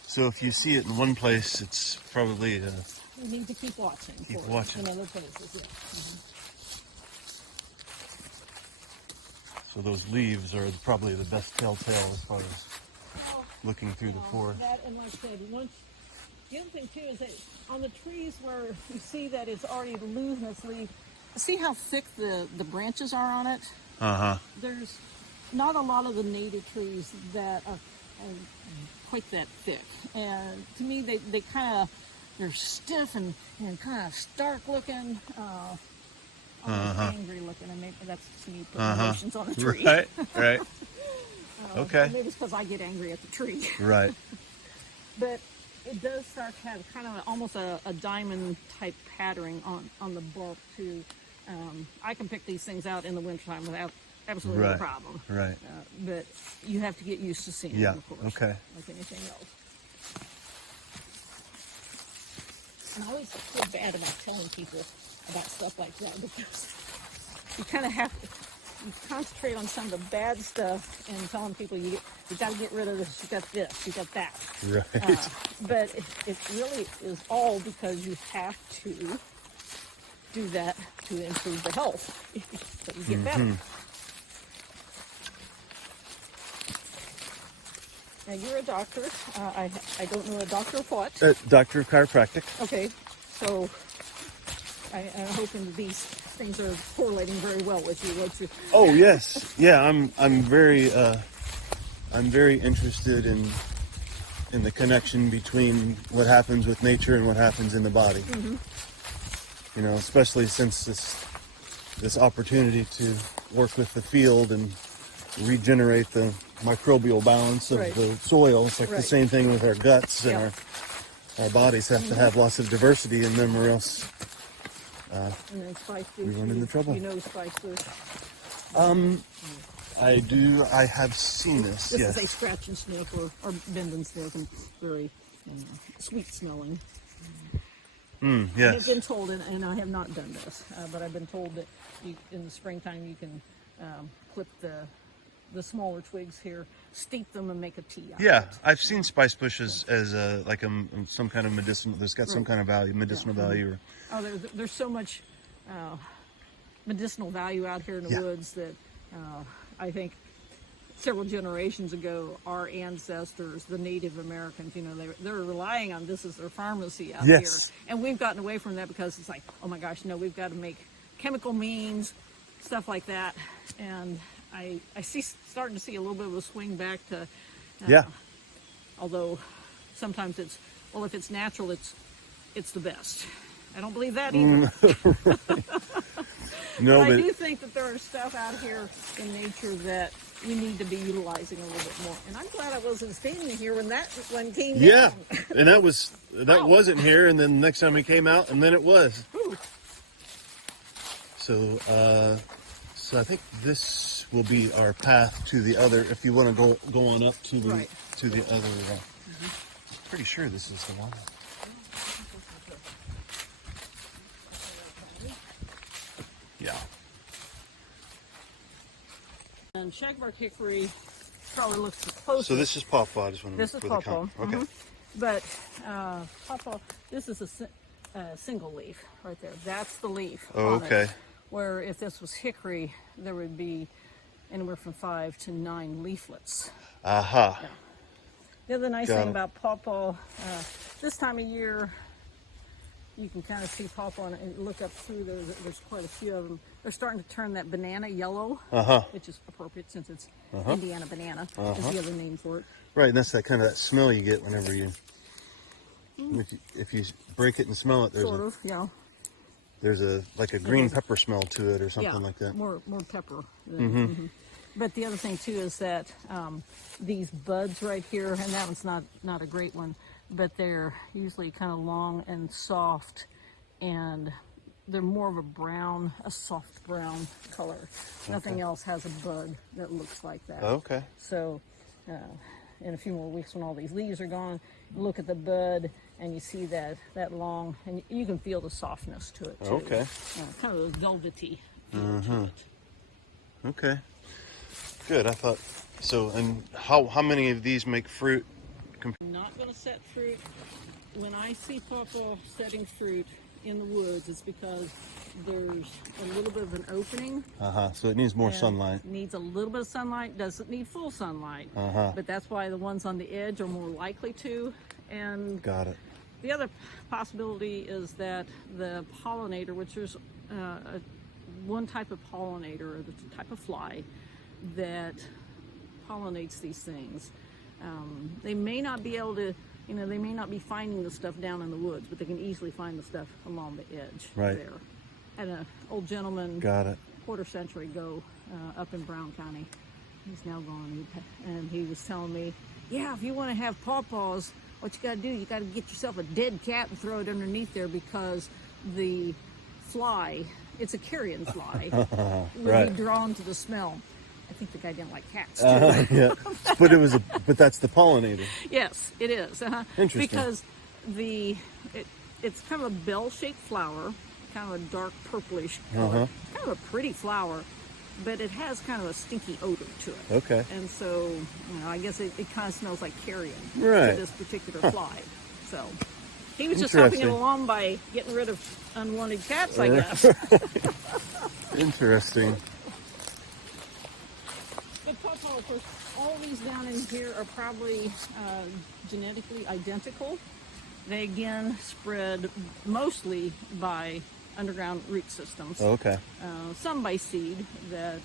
So if you see it in one place, it's probably you need to keep watching. Keep watching. In other places, yeah. So those leaves are probably the best telltale as far as looking through the forest. That, and like I said, the other thing too is that on the trees where you see that it's already losing its leaf, see how thick the branches are on it? There's not a lot of the native trees that are quite that thick. And to me, they kind of, they're stiff and kind of stark looking, angry looking, and maybe that's me putting emotions on the tree. Right. Okay. Maybe it's because I get angry at the tree. Right. But it does start to have kind of almost a diamond type patterning on the bark too. I can pick these things out in the wintertime without absolutely no problem. Right. But you have to get used to seeing them, of course. Okay. Like anything else. And I always feel bad about telling people about stuff like that, because you kind of have to, you concentrate on some of the bad stuff and telling people you got to get rid of this, you got this, you got that. Right. But it really is all because you have to do that to improve the health, so you get better. Now, you're a doctor. I don't know a doctor of what. Doctor of chiropractic. Okay, so I'm hoping that these things are correlating very well with you. Oh yes, yeah. I'm very interested in the connection between what happens with nature and what happens in the body. You know, especially since this opportunity to work with the field and regenerate the microbial balance of the soil. It's like the same thing with our guts, and our bodies have to have lots of diversity in them, or else we run into trouble. You know spice food? I do. I have seen this. This yes. is a scratch and sniff or bend and sniff, and very sweet smelling. Yes. I've been told, and I have not done this, but I've been told that in the springtime you can clip the smaller twigs here, steep them, and make a tea out of it. I've seen spice bush as like some kind of medicinal. There's got some kind of value, medicinal value. Oh, there's so much medicinal value out here in the woods that I think several generations ago, our ancestors, the Native Americans, you know, they're relying on this as their pharmacy out here. And we've gotten away from that because it's like, oh my gosh, no, we've got to make chemical means, stuff like that. And I starting to see a little bit of a swing back to, although sometimes it's, well, if it's natural, it's the best. I don't believe that either. No, but I do think that there are stuff out here in nature that we need to be utilizing a little bit more. And I'm glad I wasn't standing here when that one came down. And that wasn't here, and then next time it came out, and then it was. Ooh. So I think this will be our path to the other. If you want to go on up to the other. Pretty sure this is the one. Yeah. And shagbark hickory probably looks the closest. So this is pawpaw. This is pawpaw. Okay. But pawpaw, this is a single leaf right there. That's the leaf. Oh, okay. It. Where if this was hickory, there would be anywhere from 5 to 9 leaflets. Aha. Yeah. The other nice thing about pawpaw, this time of year, you can kind of see pawpaw and look up through there. There's quite a few of them. They're starting to turn that banana yellow, which is appropriate since it's Indiana banana is the other name for it. Right, and that's that kind of that smell you get whenever you, if you break it and smell it. There's There's like a green pepper smell to it or something like that. More pepper. But the other thing too is that these buds right here, and that one's not a great one, but they're usually kind of long and soft, and they're more of a soft brown color. Nothing else has a bud that looks like that. Okay. So in a few more weeks when all these leaves are gone, look at the bud and you see that long, and you can feel the softness to it too. Okay. Kind of a velvety feel to it. Okay. Good. I thought so. And how many of these make fruit? Not going to set fruit. When I see pawpaw setting fruit in the woods, it's because there's a little bit of an opening. So it needs more sunlight. Needs a little bit of sunlight. Doesn't need full sunlight. But that's why the ones on the edge are more likely to. And got it. The other possibility is that the pollinator, which is one type of pollinator, or the type of fly that pollinates these things, they may not be able to, they may not be finding the stuff down in the woods, but they can easily find the stuff along the edge there. Had an old gentleman, quarter century ago, up in Brown County. He's now gone, and he was telling me, yeah, if you want to have pawpaws, what you got to do, you got to get yourself a dead cat and throw it underneath there, because the fly, it's a carrion fly, would be drawn to the smell. I think the guy didn't like cats too. Yeah, but that's the pollinator. Yes, it is. Interesting. Because it's kind of a bell-shaped flower, kind of a dark purplish color. It's kind of a pretty flower, but it has kind of a stinky odor to it. Okay. And so, I guess it kind of smells like carrion to this particular fly. So he was just helping it along by getting rid of unwanted cats, I guess. Interesting. But pawpaw, of course, all these down in here are probably genetically identical. They again spread mostly by underground root systems. Okay. Some by seed that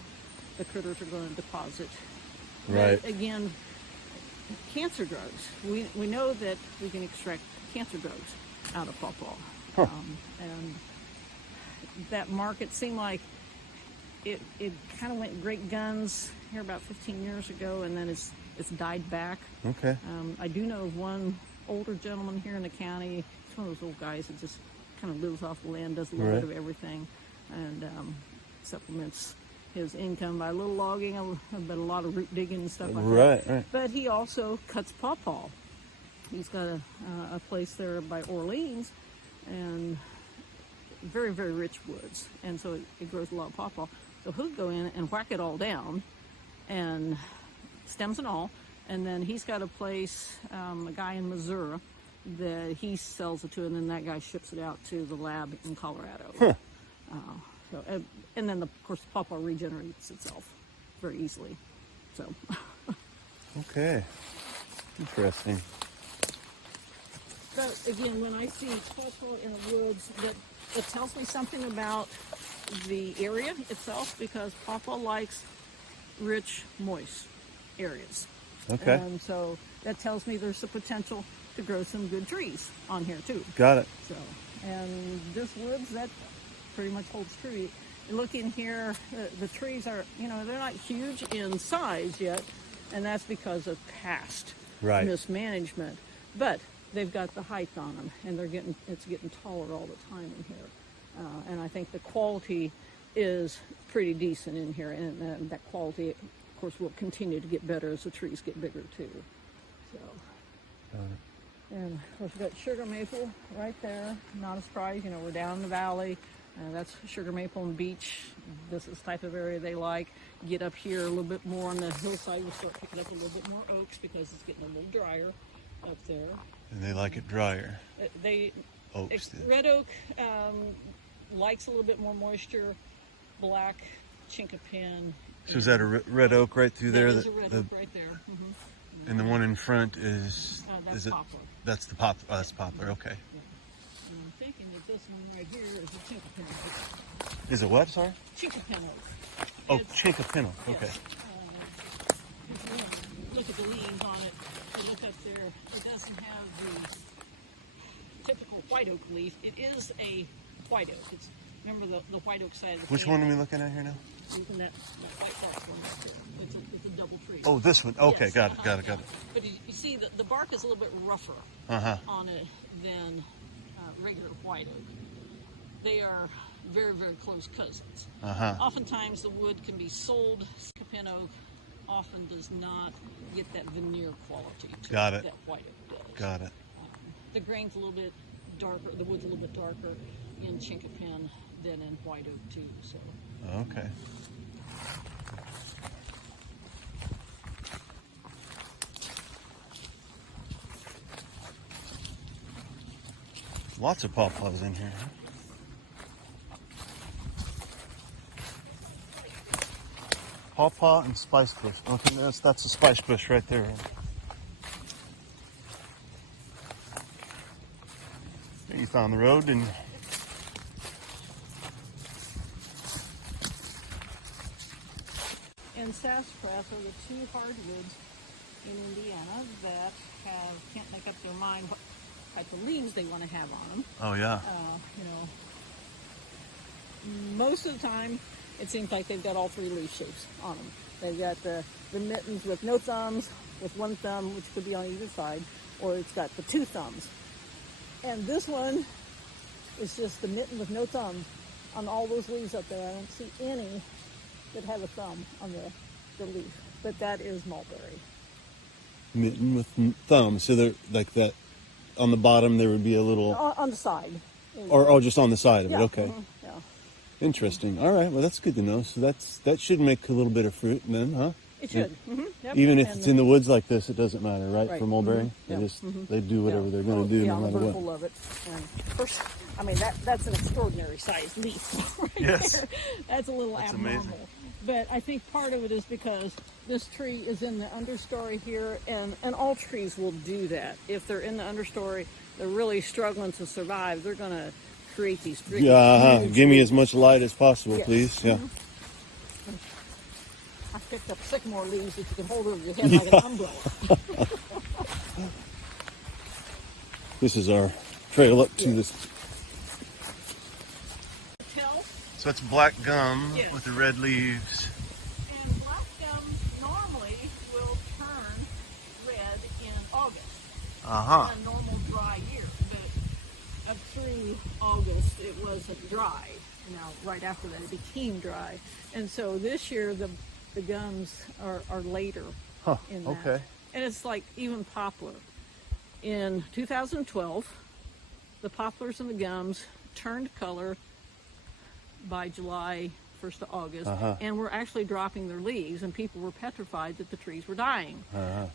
the critters are going to deposit. Right. But again, cancer drugs. We know that we can extract cancer drugs out of pawpaw. And that market seemed like it kind of went great guns here about 15 years ago, and then it's died back. Okay. I do know of one older gentleman here in the county. He's one of those old guys that just kind of lives off the land, does a little bit of everything, and supplements his income by a little logging, but a lot of root digging and stuff like that. Right. But he also cuts pawpaw. He's got a place there by Orleans, and very, very rich woods, and so it grows a lot of pawpaw. So he'll go in and whack it all down, and stems and all, and then he's got a place, a guy in Missouri, that he sells it to, and then that guy ships it out to the lab in Colorado. And then, of course, the pawpaw regenerates itself very easily. So. Okay. Interesting. But again, when I see pawpaw in the woods, it tells me something about the area itself, because pawpaw likes rich, moist areas. Okay. And so that tells me there's the potential to grow some good trees on here too. Got it. So, and this woods, that pretty much holds true. You look in here, the trees are, they're not huge in size yet, and that's because of past mismanagement. But they've got the height on them, and it's getting taller all the time in here. And I think the quality is pretty decent in here, and that quality, of course, will continue to get better as the trees get bigger too. So. And of course, we've got sugar maple right there. Not a surprise, we're down in the valley. That's sugar maple and beech. This is the type of area they like. Get up here a little bit more on the hillside, we'll start picking up a little bit more oaks, because it's getting a little drier up there. And they like it drier. Oaks. Red oak likes a little bit more moisture. Black chinkapin. So is that a red oak right through there? There's a red oak right there. Mm-hmm. And the one in front is poplar. That's the poplar. Oh, that's poplar. Okay. Yeah. And I'm thinking that this one right here is a chinkapin oak. Is it what? Sorry. Chinkapin oak. Oh, chinkapin oak. Okay. Yes. If you look at the leaves on it, you look up there. It doesn't have the typical white oak leaf. It is a white oak. It's remember the white oak side of the Which one are we looking at here now? Using that white oak one right there. It's a double tree. Oh, this one. Okay, Yes, got it. But you see, the bark is a little bit rougher on it than regular white oak. They are very, very close cousins. Oftentimes the wood can be sold. Pin oak often does not get that veneer quality to Got it. that white oak does. Got it. The grain's a little bit darker, the wood's a little bit darker in chinkapin than in white oak too. So. Okay. Lots of pawpaws in here. Pawpaw and spice bush. Okay, that's a spice bush right there. You found the road and And sassafras are the two hardwoods in Indiana that can't make up their mind what type of leaves they want to have on them. oh yeah. Most of the time, it seems like they've got all three leaf shapes on them. They've got the mittens with no thumbs, with one thumb, which could be on either side, or it's got the two thumbs. And this one is just the mitten with no thumbs on all those leaves up there. I don't see any that have a thumb on the leaf, but that is mulberry. Mitten with thumb. So they're like that. On the bottom, there would be a little. On the side. Or just on the side of Yeah, it. Okay. yeah. Interesting. All right. Well, that's good to know. So that should make a little bit of fruit then, huh? It should. Yep. Even if it's in the woods like this, it doesn't matter, right? Right. For mulberry, Yeah. they do whatever they're going to do, no matter the what. purple of it. And first, I mean that's an extraordinary sized leaf. Right Yes. there. That's a little That's abnormal. amazing. But I think part of it is because this tree is in the understory here, and all trees will do that. If they're in the understory, they're really struggling to survive. They're going to create these trees. Yeah, give me as much light as possible, Yes. please. Yeah. I picked up sycamore leaves that you can hold over your head like an umbrella. This is our trail up to this. Tell, So it's black gum Yes. with the red leaves. and black gums normally will turn red in August. Uh-huh. A normal dry year, but up through August it wasn't dry. Now, right after that, it became dry, and so this year the gums are later in that. Okay. And it's like even poplar. In 2012, the poplars and the gums turned color by July 1st to August, and were actually dropping their leaves, and people were petrified that the trees were dying.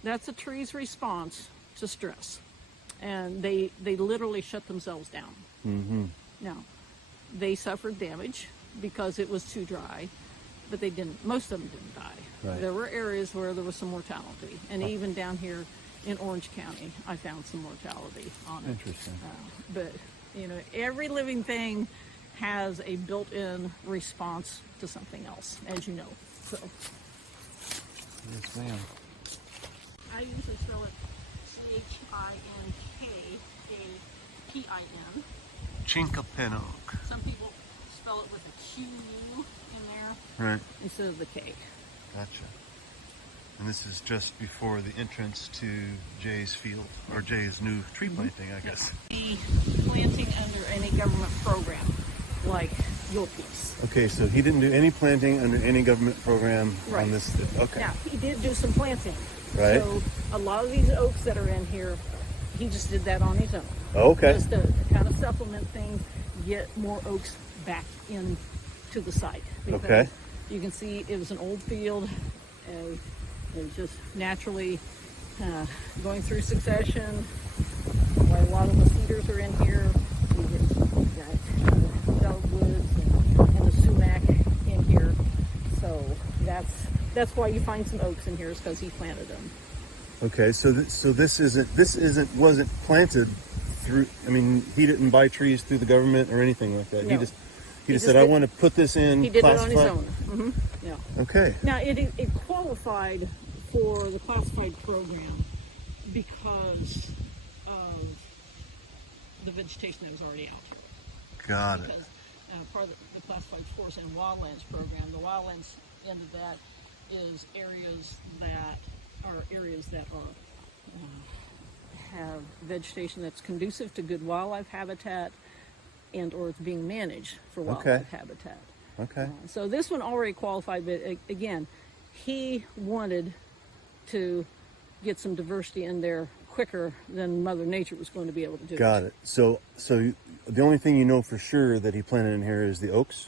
That's a tree's response to stress, and they literally shut themselves down. Now, they suffered damage because it was too dry, but they didn't. Most of them didn't die. Right. There were areas where there was some mortality, and even down here in Orange County, I found some mortality on it. Interesting. But every living thing has a built-in response to something else, as you know. So Yes, ma'am. I usually spell it Chinkapin. Chinkapin oak. Some people spell it with a Q in there Right. instead of the K. Gotcha. And this is just before the entrance to Jay's field, or Jay's new tree planting, I guess. Be planting under any government program, like your piece. Okay, so he didn't do any planting under any government program Right. on this. Okay. Now, he did do some planting. Right. So a lot of these oaks that are in here, he just did that on his own. Okay. Just to kind of supplement things, get more oaks back in to the site. Because Okay. you can see it was an old field. It was just naturally going through succession. Why a lot of the cedars are in here. We got dogwoods and the sumac in here. So that's why you find some oaks in here, is because he planted them. Okay, so this wasn't planted through. I mean, he didn't buy trees through the government or anything like that. No. He just said, I want to put this in. He did it on his classified." own. Yeah. Okay. Now it qualified for the classified program because of the vegetation that was already out here. Got it. Because part of the Classified Forest and Wildlands program. The wildlands end of that is areas that have vegetation that's conducive to good wildlife habitat, and or it's being managed for wildlife habitat. Okay. So this one already qualified, but again, he wanted to get some diversity in there quicker than Mother Nature was going to be able to do. Got it. So the only thing you know for sure that he planted in here is the oaks,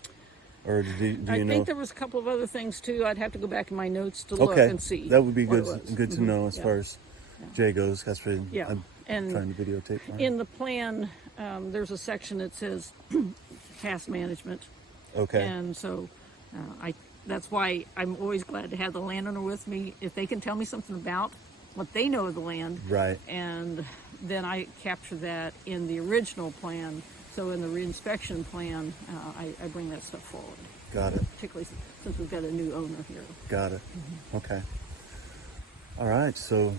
or do you know? I think there was a couple of other things too. I'd have to go back in my notes to look and see. That would be good to know as far as Jay goes. That's what I'm trying to videotape. In the plan, there's a section that says past management. Okay. And so that's why I'm always glad to have the landowner with me. If they can tell me something about what they know of the land. Right. And then I capture that in the original plan. So in the reinspection plan, I bring that stuff forward. Got it. Particularly since we've got a new owner here. Got it. Okay. All right. So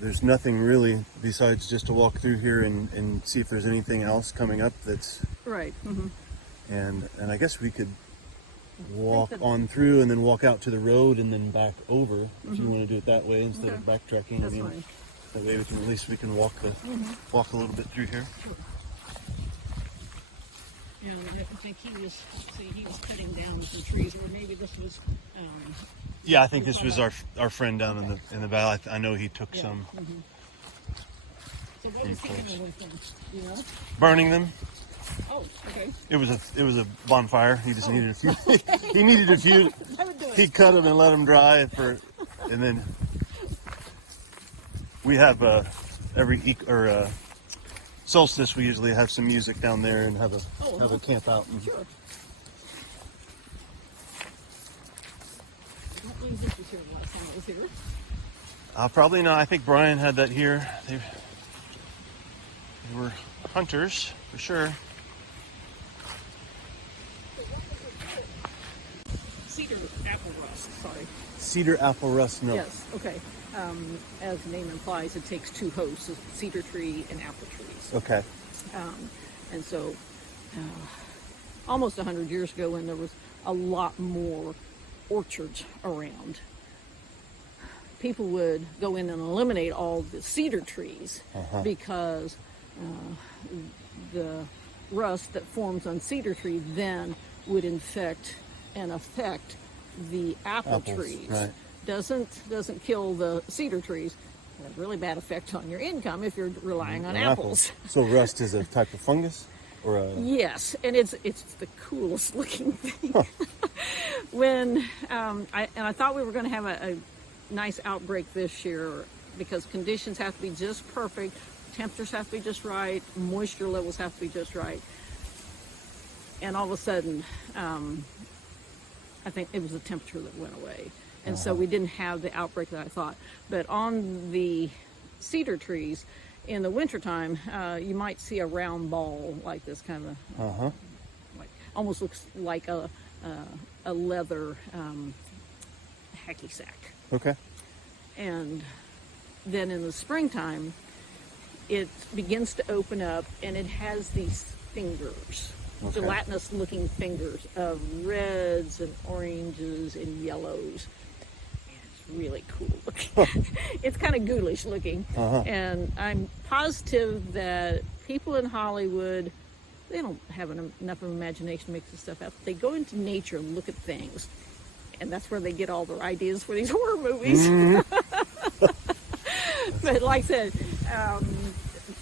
there's nothing really besides just to walk through here and see if there's anything else coming up that's right. And I guess we could walk on through and then walk out to the road and then back over if you want to do it that way instead of backtracking. That's fine. That way at least we can walk a little bit through here. Sure. And I think he was cutting down some trees, or maybe this was. Yeah, I think this was our friend down in the valley. I know he took some. So what was he doing with them? You know? Burning them. Oh, okay. It was a bonfire. He just needed a few. He needed a few. He cut them and let them dry and then we have every solstice we usually have some music down there and have a camp out. Sure. I don't think this was here the last time I was here. Probably not. I think Brian had that here. They were hunters for sure. Cedar apple rust, sorry. Cedar apple rust, no. Yes, okay. As the name implies, it takes two hosts, a cedar tree and apple trees. Okay. And so, almost 100 years ago, when there was a lot more orchards around, people would go in and eliminate all the cedar trees because the rust that forms on cedar tree then would infect and affect the apple trees. Right. Doesn't kill the cedar trees. It has a really bad effect on your income if you're relying on apples. So rust is a type of fungus, or a... Yes, and it's the coolest looking thing. When I thought we were going to have a nice outbreak this year because conditions have to be just perfect, temperatures have to be just right, moisture levels have to be just right, and all of a sudden, I think it was the temperature that went away. And so we didn't have the outbreak that I thought. But on the cedar trees, in the wintertime, you might see a round ball like this, kind of, like, almost looks like a leather hacky sack. Okay. And then in the springtime, it begins to open up, and it has these fingers. Gelatinous looking fingers of reds and oranges and yellows. And it's really cool looking. It's kind of ghoulish looking. And I'm positive that people in Hollywood, they don't have enough of an imagination to make this stuff up. They go into nature and look at things, and that's where they get all their ideas for these horror movies. But like I said,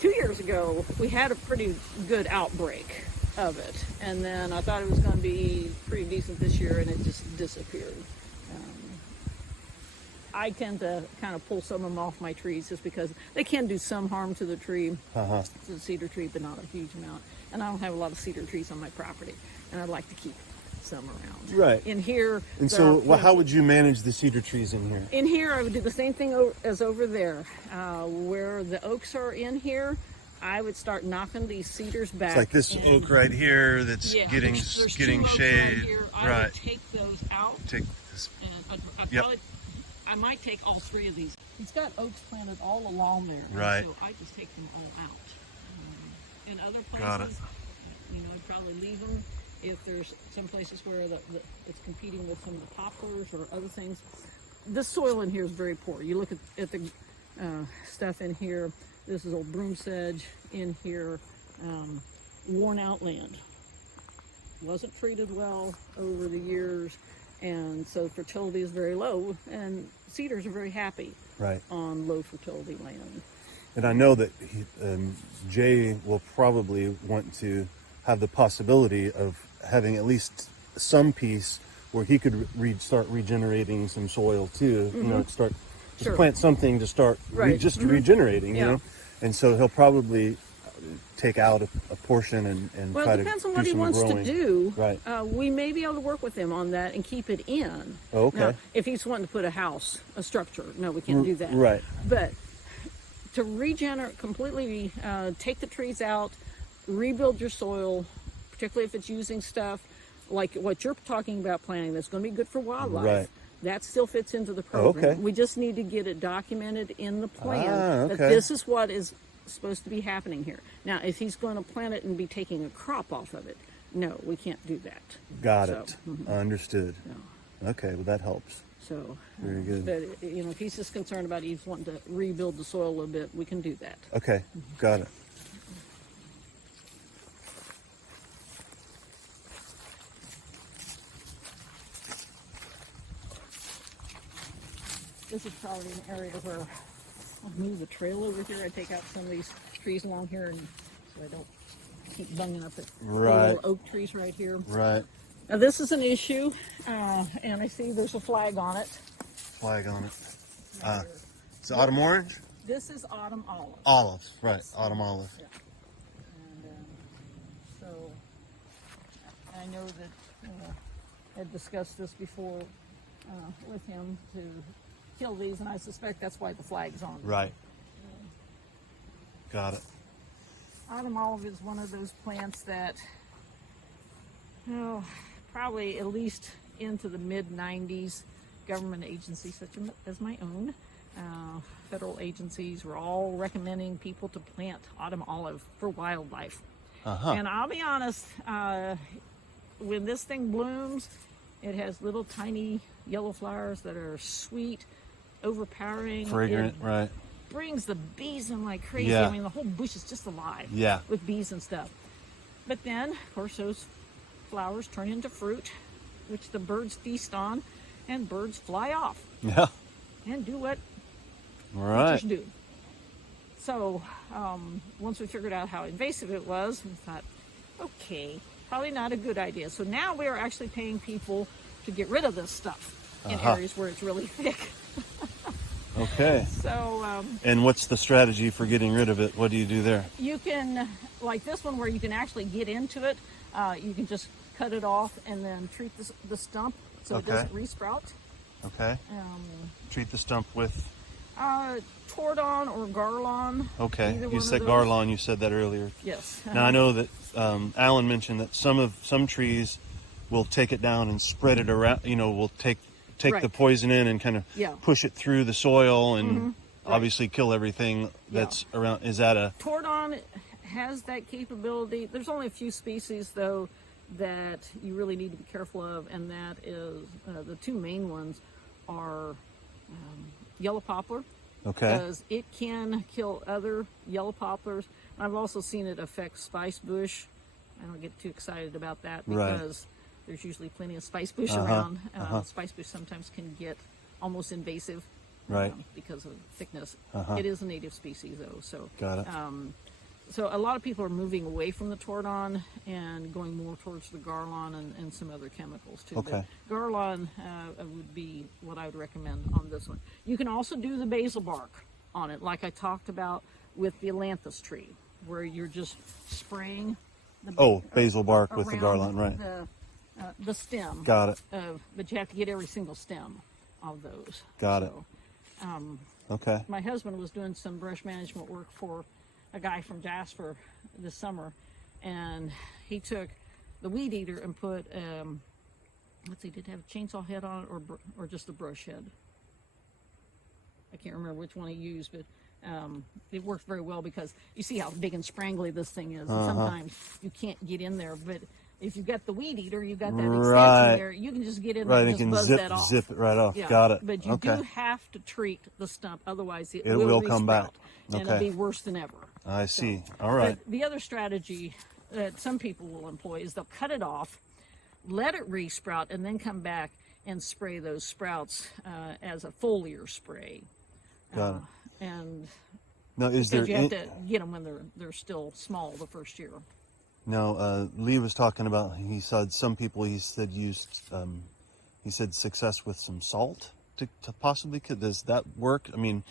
2 years ago, we had a pretty good outbreak of it, and then I thought it was going to be pretty decent this year, and it just disappeared. I tend to kind of pull some of them off my trees just because they can do some harm to the tree, to the cedar tree, but not a huge amount. And I don't have a lot of cedar trees on my property, and I'd like to keep some around. Right. In here. And so, how would you manage the cedar trees in here? In here, I would do the same thing as over there. Where the oaks are in here, I would start knocking these cedars back. It's like this oak right here that's getting there's shade. Right here. I would take those out. Take this. And I might take all three of these. He's got oaks planted all along there. Right. So I just take them all out. In other places, Got it. I'd probably leave them. If there's some places where it's competing with some of the poplars or other things. This soil in here is very poor. You look at the stuff in here. This is old broom sedge in here, worn out land. Wasn't treated well over the years, and so fertility is very low, and cedars are very happy on low fertility land. And I know that Jay will probably want to have the possibility of having at least some piece where he could start regenerating some soil too. Start plant something to start regenerating. You know, and so he'll probably take out a portion and well, try it depends to on what he wants growing. to do. Right. We may be able to work with him on that and keep it in. Oh, okay. Now, if he's wanting to put a house, a structure, no, we can't do that. Right. But to regenerate completely, take the trees out, rebuild your soil, particularly if it's using stuff like what you're talking about planting that's going to be good for wildlife. Right. That still fits into the program. Okay. We just need to get it documented in the plan that this is what is supposed to be happening here. Now, if he's going to plant it and be taking a crop off of it, no, we can't do that. Got it. Understood. No. Okay, well that helps. So, very good. But if he's just concerned about he's wanting to rebuild the soil a little bit, we can do that. Okay, got it. This is probably an area where I'll move the trail over here. I take out some of these trees along here, and so I don't keep bunging up at the little oak trees right here. Right. Now this is an issue, and I see there's a flag on it. Flag on it. It's autumn orange? This is autumn olive. Olives, right. Autumn olive. Yeah. And so I know that I had discussed this before with him to kill these, and I suspect that's why the flag's on. Right. Got it. Autumn olive is one of those plants that, probably at least into the mid-90s, government agencies such as my own, federal agencies were all recommending people to plant autumn olive for wildlife. And I'll be honest, when this thing blooms, it has little tiny yellow flowers that are sweet, overpowering. Fragrant, right. Brings the bees in like crazy. Yeah. I mean, the whole bush is just alive with bees and stuff. But then, of course, those flowers turn into fruit, which the birds feast on, and birds fly off. Yeah. And do what Right. do. So, once we figured out how invasive it was, we thought, okay, probably not a good idea. So now we are actually paying people to get rid of this stuff in areas where it's really thick. Okay. So, and what's the strategy for getting rid of it? What do you do there? you can, like this one where you can actually get into it, you can just cut it off and then treat the stump so it doesn't resprout. Okay. Treat the stump with? Tordon or Garlon. Okay. You said Garlon, you said that earlier. Yes. Now I know that Alan mentioned that some trees will take it down and spread it around, will take the poison in and kind of push it through the soil and obviously kill everything that's around. Is that a... Tordon has that capability. There's only a few species, though, that you really need to be careful of, and that is the two main ones are yellow poplar. Okay. Because it can kill other yellow poplars. I've also seen it affect spice bush. I don't get too excited about that because there's usually plenty of spice bush around. Spice bush sometimes can get almost invasive because of thickness. It is a native species, though. So, got it. So a lot of people are moving away from the Tordon and going more towards the Garlon and some other chemicals too. Okay. But Garlon would be what I would recommend on this one. You can also do the basil bark on it, like I talked about with the Ailanthus tree, where you're just spraying the basil bark with the Garlon, right? The stem. Got it. But you have to get every single stem of those. Got it. Okay. My husband was doing some brush management work for a guy from Jasper this summer, and he took the weed eater and put did it have a chainsaw head on it or just a brush head? I can't remember which one he used, but it works very well because you see how big and sprangly this thing is. And sometimes you can't get in there, but if you've got the weed eater, you've got that extension there, you can just get in there and just buzz that off. Zip it right off. Yeah. Got it. But you do have to treat the stump, otherwise it will come back. And it'll be worse than ever. I see. All right. But the other strategy that some people will employ is they'll cut it off, let it re-sprout, and then come back and spray those sprouts as a foliar spray. Got it. And now, is there? You have to get them when they're still small the first year. Now, Lee was talking about. He said some people. He said used. He said success with some salt to possibly. Does that work? I mean,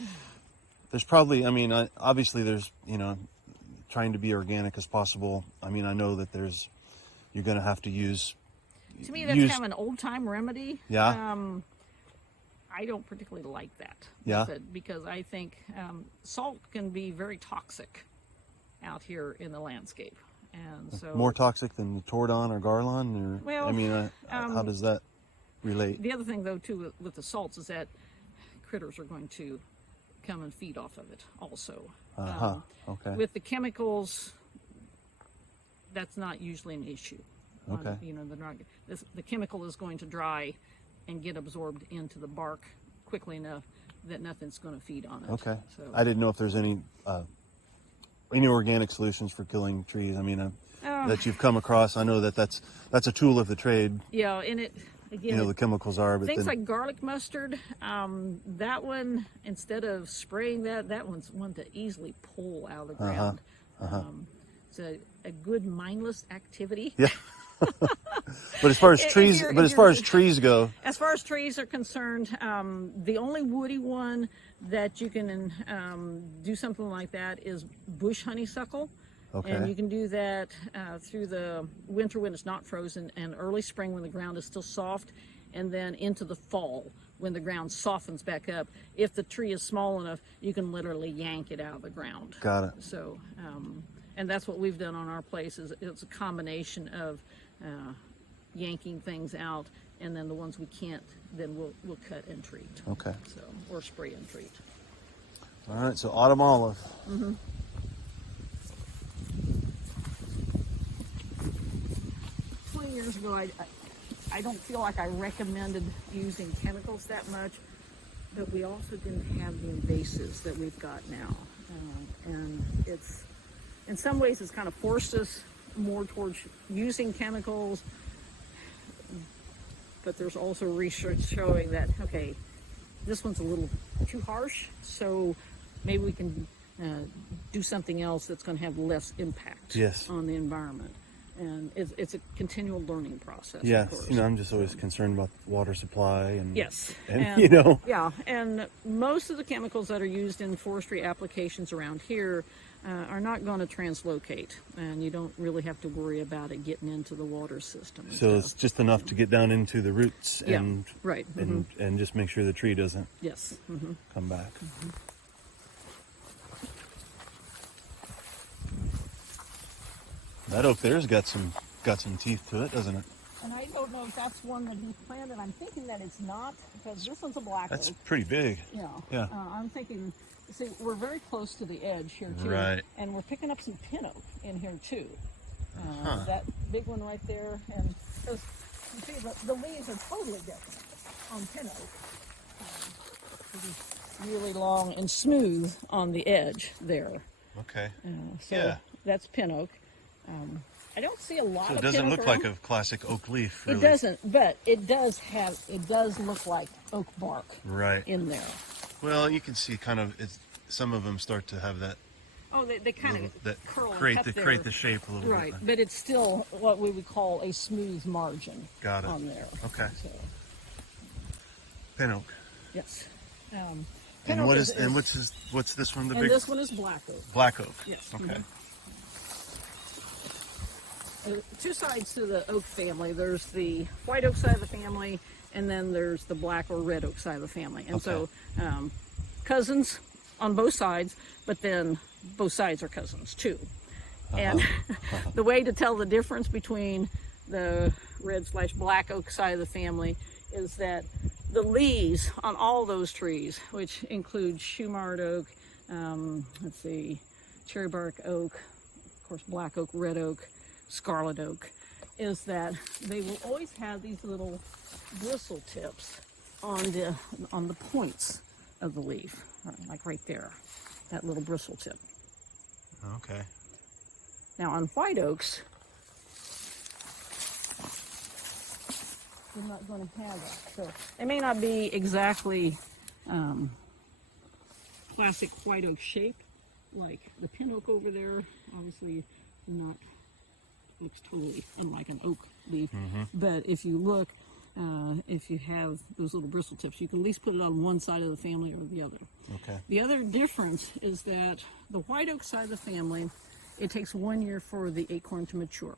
there's probably. I mean, obviously there's. Trying to be organic as possible. I mean, I know that you're going to have to use. To me, that's kind of an old-time remedy. Yeah. I don't particularly like that. Yeah. Because I think salt can be very toxic out here in the landscape, and so more toxic than the Tordon or Garlon, or well, I mean, how does that relate? The other thing, though, too, with the salts is that critters are going to come and feed off of it, also. Okay. With the chemicals, that's not usually an issue. Okay. The chemical is going to dry and get absorbed into the bark quickly enough that nothing's going to feed on it. Okay. So, I didn't know if there's any organic solutions for killing trees. I mean, that you've come across. I know that's a tool of the trade. Yeah, and it again. The chemicals are, but things like garlic mustard. That one, instead of spraying that one's one to easily pull out of the ground. It's a good mindless activity. Yeah. But as far as trees, trees go, as far as trees are concerned, the only woody one that you can do something like that is bush honeysuckle. Okay. And you can do that through the winter when it's not frozen, and early spring when the ground is still soft, and then into the fall when the ground softens back up. If the tree is small enough, you can literally yank it out of the ground. Got it. So, and that's what we've done on our place. It's a combination of yanking things out, and then the ones we can't, then we'll cut and treat. Okay. So, or spray and treat. All right. So autumn olive. Mm-hmm. 20 years ago, I don't feel like I recommended using chemicals that much, but we also didn't have the invasives that we've got now. And it's, in some ways, it's kind of forced us more towards using chemicals, but there's also research showing that, okay, this one's a little too harsh, so maybe we can do something else that's going to have less impact on the environment. And it's a continual learning process. Yes, of course. I'm just always concerned about water supply and and yeah, and most of the chemicals that are used in forestry applications around here are not going to translocate, and you don't really have to worry about it getting into the water system. So it's just enough to get down into the roots and right, and just make sure the tree doesn't come back. Mm-hmm. That oak there's got some teeth to it, doesn't it? And I don't know if that's one that he planted. I'm thinking that it's not, because this one's a black That's oak. pretty big. Yeah. I'm thinking, see, we're very close to the edge here too, right? And we're picking up some pin oak in here too. That big one right there, and because you see the leaves are totally different on pin oak. It's really long and smooth on the edge there. Okay. So that's pin oak. I don't see a lot of pin oak. So it doesn't look like a classic oak leaf, really. It doesn't, but it does look like oak bark in there. Well, you can see kind of, some of them start to have that. Oh, they kind of curl and create the shape a little bit. Right, but it's still what we would call a smooth margin on there. Okay. So. Pin oak. Yes. And what's this one? And this one is black oak. Black oak. Yes. Okay. Mm-hmm. Two sides to the oak family. There's the white oak side of the family, and then there's the black or red oak side of the family. And so cousins on both sides, but then both sides are cousins too. And the way to tell the difference between the red/black oak side of the family is that the leaves on all those trees, which include Shumard oak, let's see, cherry bark oak, of course black oak, red oak, scarlet oak, is that they will always have these little bristle tips on the points of the leaf, like right there, that little bristle tip. Okay. Now on white oaks, you're not going to have that. So they may not be exactly classic white oak shape, like the pin oak over there. Obviously, looks totally unlike an oak leaf. But if you look, if you have those little bristle tips, you can at least put it on one side of the family or the other. Okay. The other difference is that the white oak side of the family, it takes 1 year for the acorn to mature.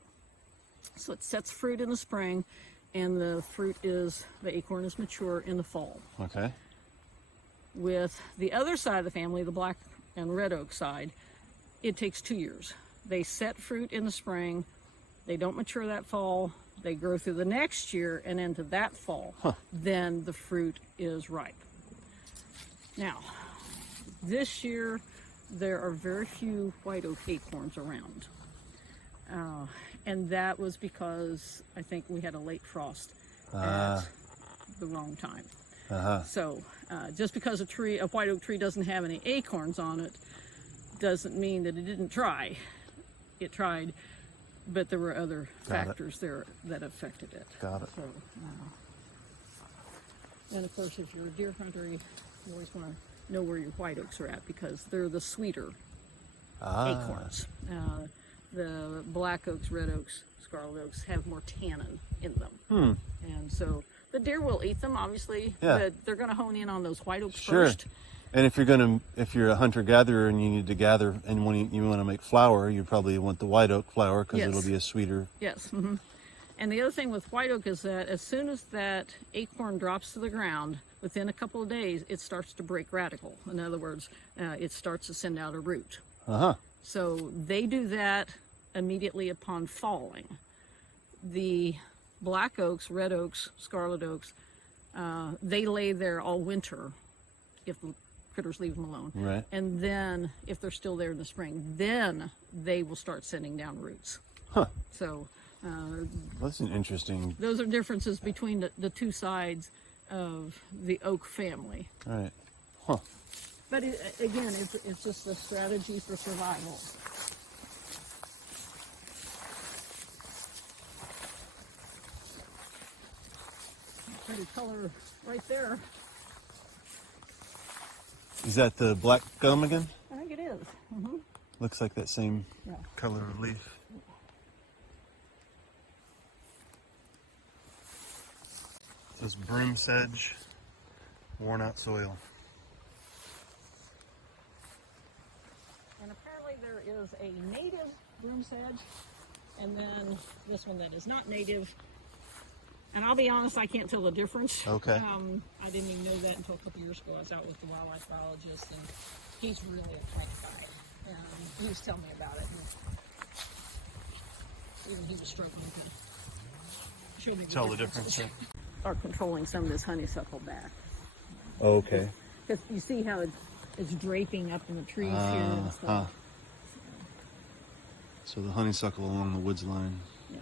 So it sets fruit in the spring, and the acorn is mature in the fall. Okay. With the other side of the family, the black and red oak side, it takes 2 years. They set fruit in the spring, they don't mature that fall, they grow through the next year and into that fall. Then the fruit is ripe. Now, this year there are very few white oak acorns around. And that was because I think we had a late frost at the wrong time. So just because a white oak tree doesn't have any acorns on it doesn't mean that it didn't try. It tried, but there were other factors there that affected it. Got it. So, and of course, if you're a deer hunter, you always want to know where your white oaks are at because they're the sweeter acorns. The black oaks, red oaks, scarlet oaks have more tannin in them. And so the deer will eat them, obviously, but they're going to hone in on those white oaks first. And if you're a hunter-gatherer and you need to gather, and when you want to make flour, you probably want the white oak flour because it'll be a sweeter. Yes. And the other thing with white oak is that as soon as that acorn drops to the ground, within a couple of days, it starts to break radical. In other words, it starts to send out a root. So they do that immediately upon falling. The black oaks, red oaks, scarlet oaks, they lay there all winter if the critters leave them alone. Right. And then if they're still there in the spring, then they will start sending down roots. So that's an interesting. Those are differences between the two sides of the oak family. Right. But again, it's just a strategy for survival. Pretty color right there. Is that the black gum again? I think it is. Looks like that same color of leaf. It says broom sedge, worn out soil. And apparently there is a native broom sedge, and then this one that is not native. And I'll be honest, I can't tell the difference. Okay. I didn't even know that until a couple years ago. I was out with the wildlife biologist, and he's really a plant guy. And he was telling me about it. And even he was struggling to show me Tell the difference. Are controlling some of this honeysuckle back. Okay. Because you see how it's draping up in the trees here and stuff. So the honeysuckle along the woods line. Yeah.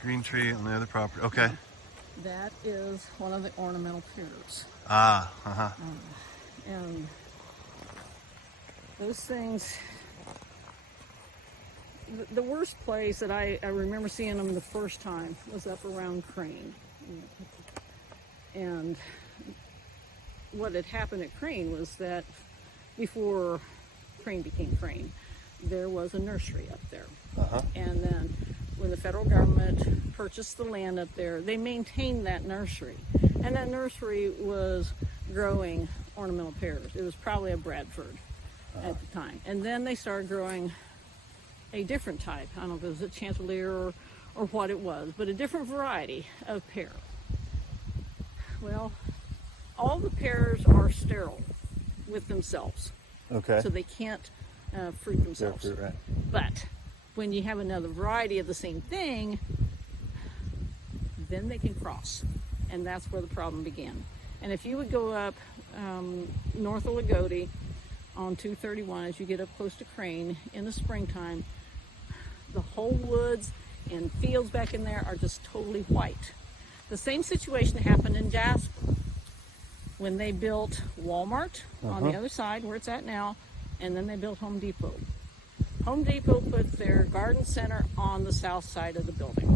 Green tree on the other property. Okay. That is one of the ornamental pears. And those things, the worst place that I remember seeing them the first time was up around Crane. And what had happened at Crane was that before Crane became Crane, there was a nursery up there. And then when the federal government purchased the land up there, they maintained that nursery. And that nursery was growing ornamental pears. It was probably a Bradford at the time. And then they started growing a different type. I don't know if it was a Chanticleer or what it was, but a different variety of pear. Well, all the pears are sterile with themselves. Okay. So they can't fruit themselves. Fruit, right. But when you have another variety of the same thing, then they can cross. And that's where the problem began. And if you would go up north of Lagodi on 231, as you get up close to Crane in the springtime, the whole woods and fields back in there are just totally white. The same situation happened in Jasper when they built Walmart on the other side where it's at now, and then they built Home Depot. Home Depot put their garden center on the south side of the building.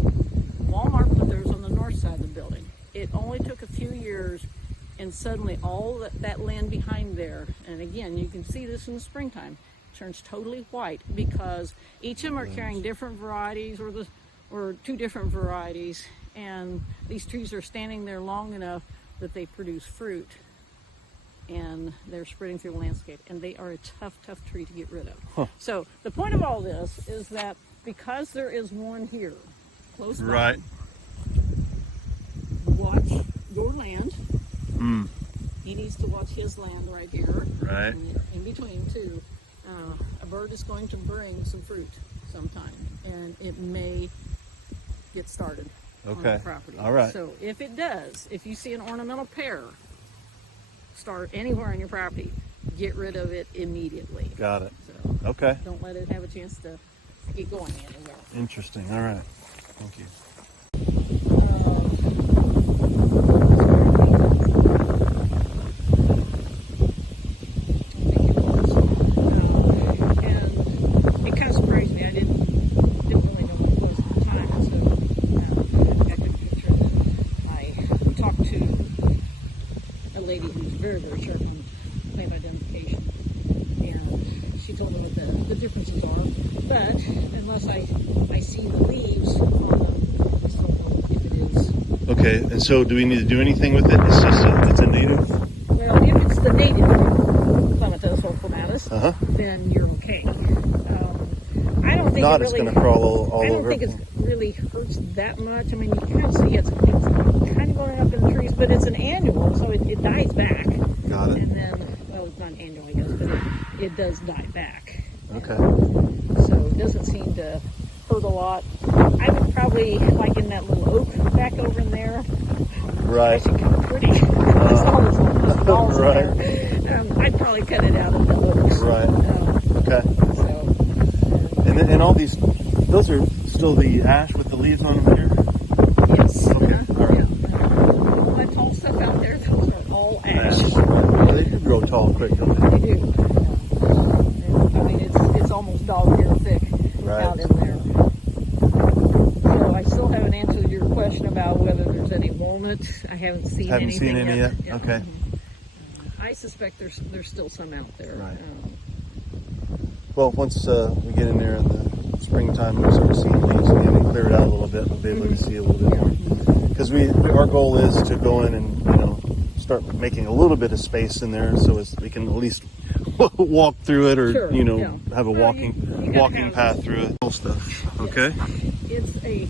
Walmart put theirs on the north side of the building. It only took a few years, and suddenly all that land behind there, and again, you can see this in the springtime, turns totally white because each of them are carrying different varieties or two different varieties, and these trees are standing there long enough that they produce fruit, and they're spreading through the landscape, and they are a tough tree to get rid of. So the point of all this is that because there is one here close by, watch your land. He needs to watch his land right here. Right. And in between too, a bird is going to bring some fruit sometime, and it may get started on the property. All right. So if it does, if you see an ornamental pear start anywhere on your property, get rid of it immediately. Got it. So Okay. don't let it have a chance to get going anywhere. Interesting. All right. Thank you. Very sharp on plant identification, and she told me what the differences are, but unless I see the leaves on them, I still don't know if it is. Okay, and so do we need to do anything with it? It's just it's a native? Well, if it's the native clematis or clematis, then you're okay. I don't think it's going to crawl all over. I don't think it really hurts that much. I mean, you kind of see it's kind of going up in the trees, but it's an annual, so it dies back. Got it. And then, well, it's not an annual, I guess, but it does die back. Okay. So it doesn't seem to hurt a lot. I would probably, like in that little oak back over in there. Right. It's actually kind of pretty. There's all those little balls in there. I'd probably cut it out of the oaks. Right. Okay. So. And all these, those are still the ash with the leaves on them here? Yes. Okay. All right. Yeah. All that tall stuff out there, those are all ash. Yeah, they do grow tall quick, don't they? They do. Yeah. I mean, it's almost dog ear thick out in there. So I still haven't answered your question about whether there's any walnut. I haven't seen anything yet. Yeah. Okay. I suspect there's still some out there. Right. Well, once we get in there in the springtime, we start seeing things again and clear it out a little bit, we'll be able to see a little bit more. Because our goal is to go in and start making a little bit of space in there, so as we can at least walk through it, or have a walking path through it. Whole stuff. Okay. It's a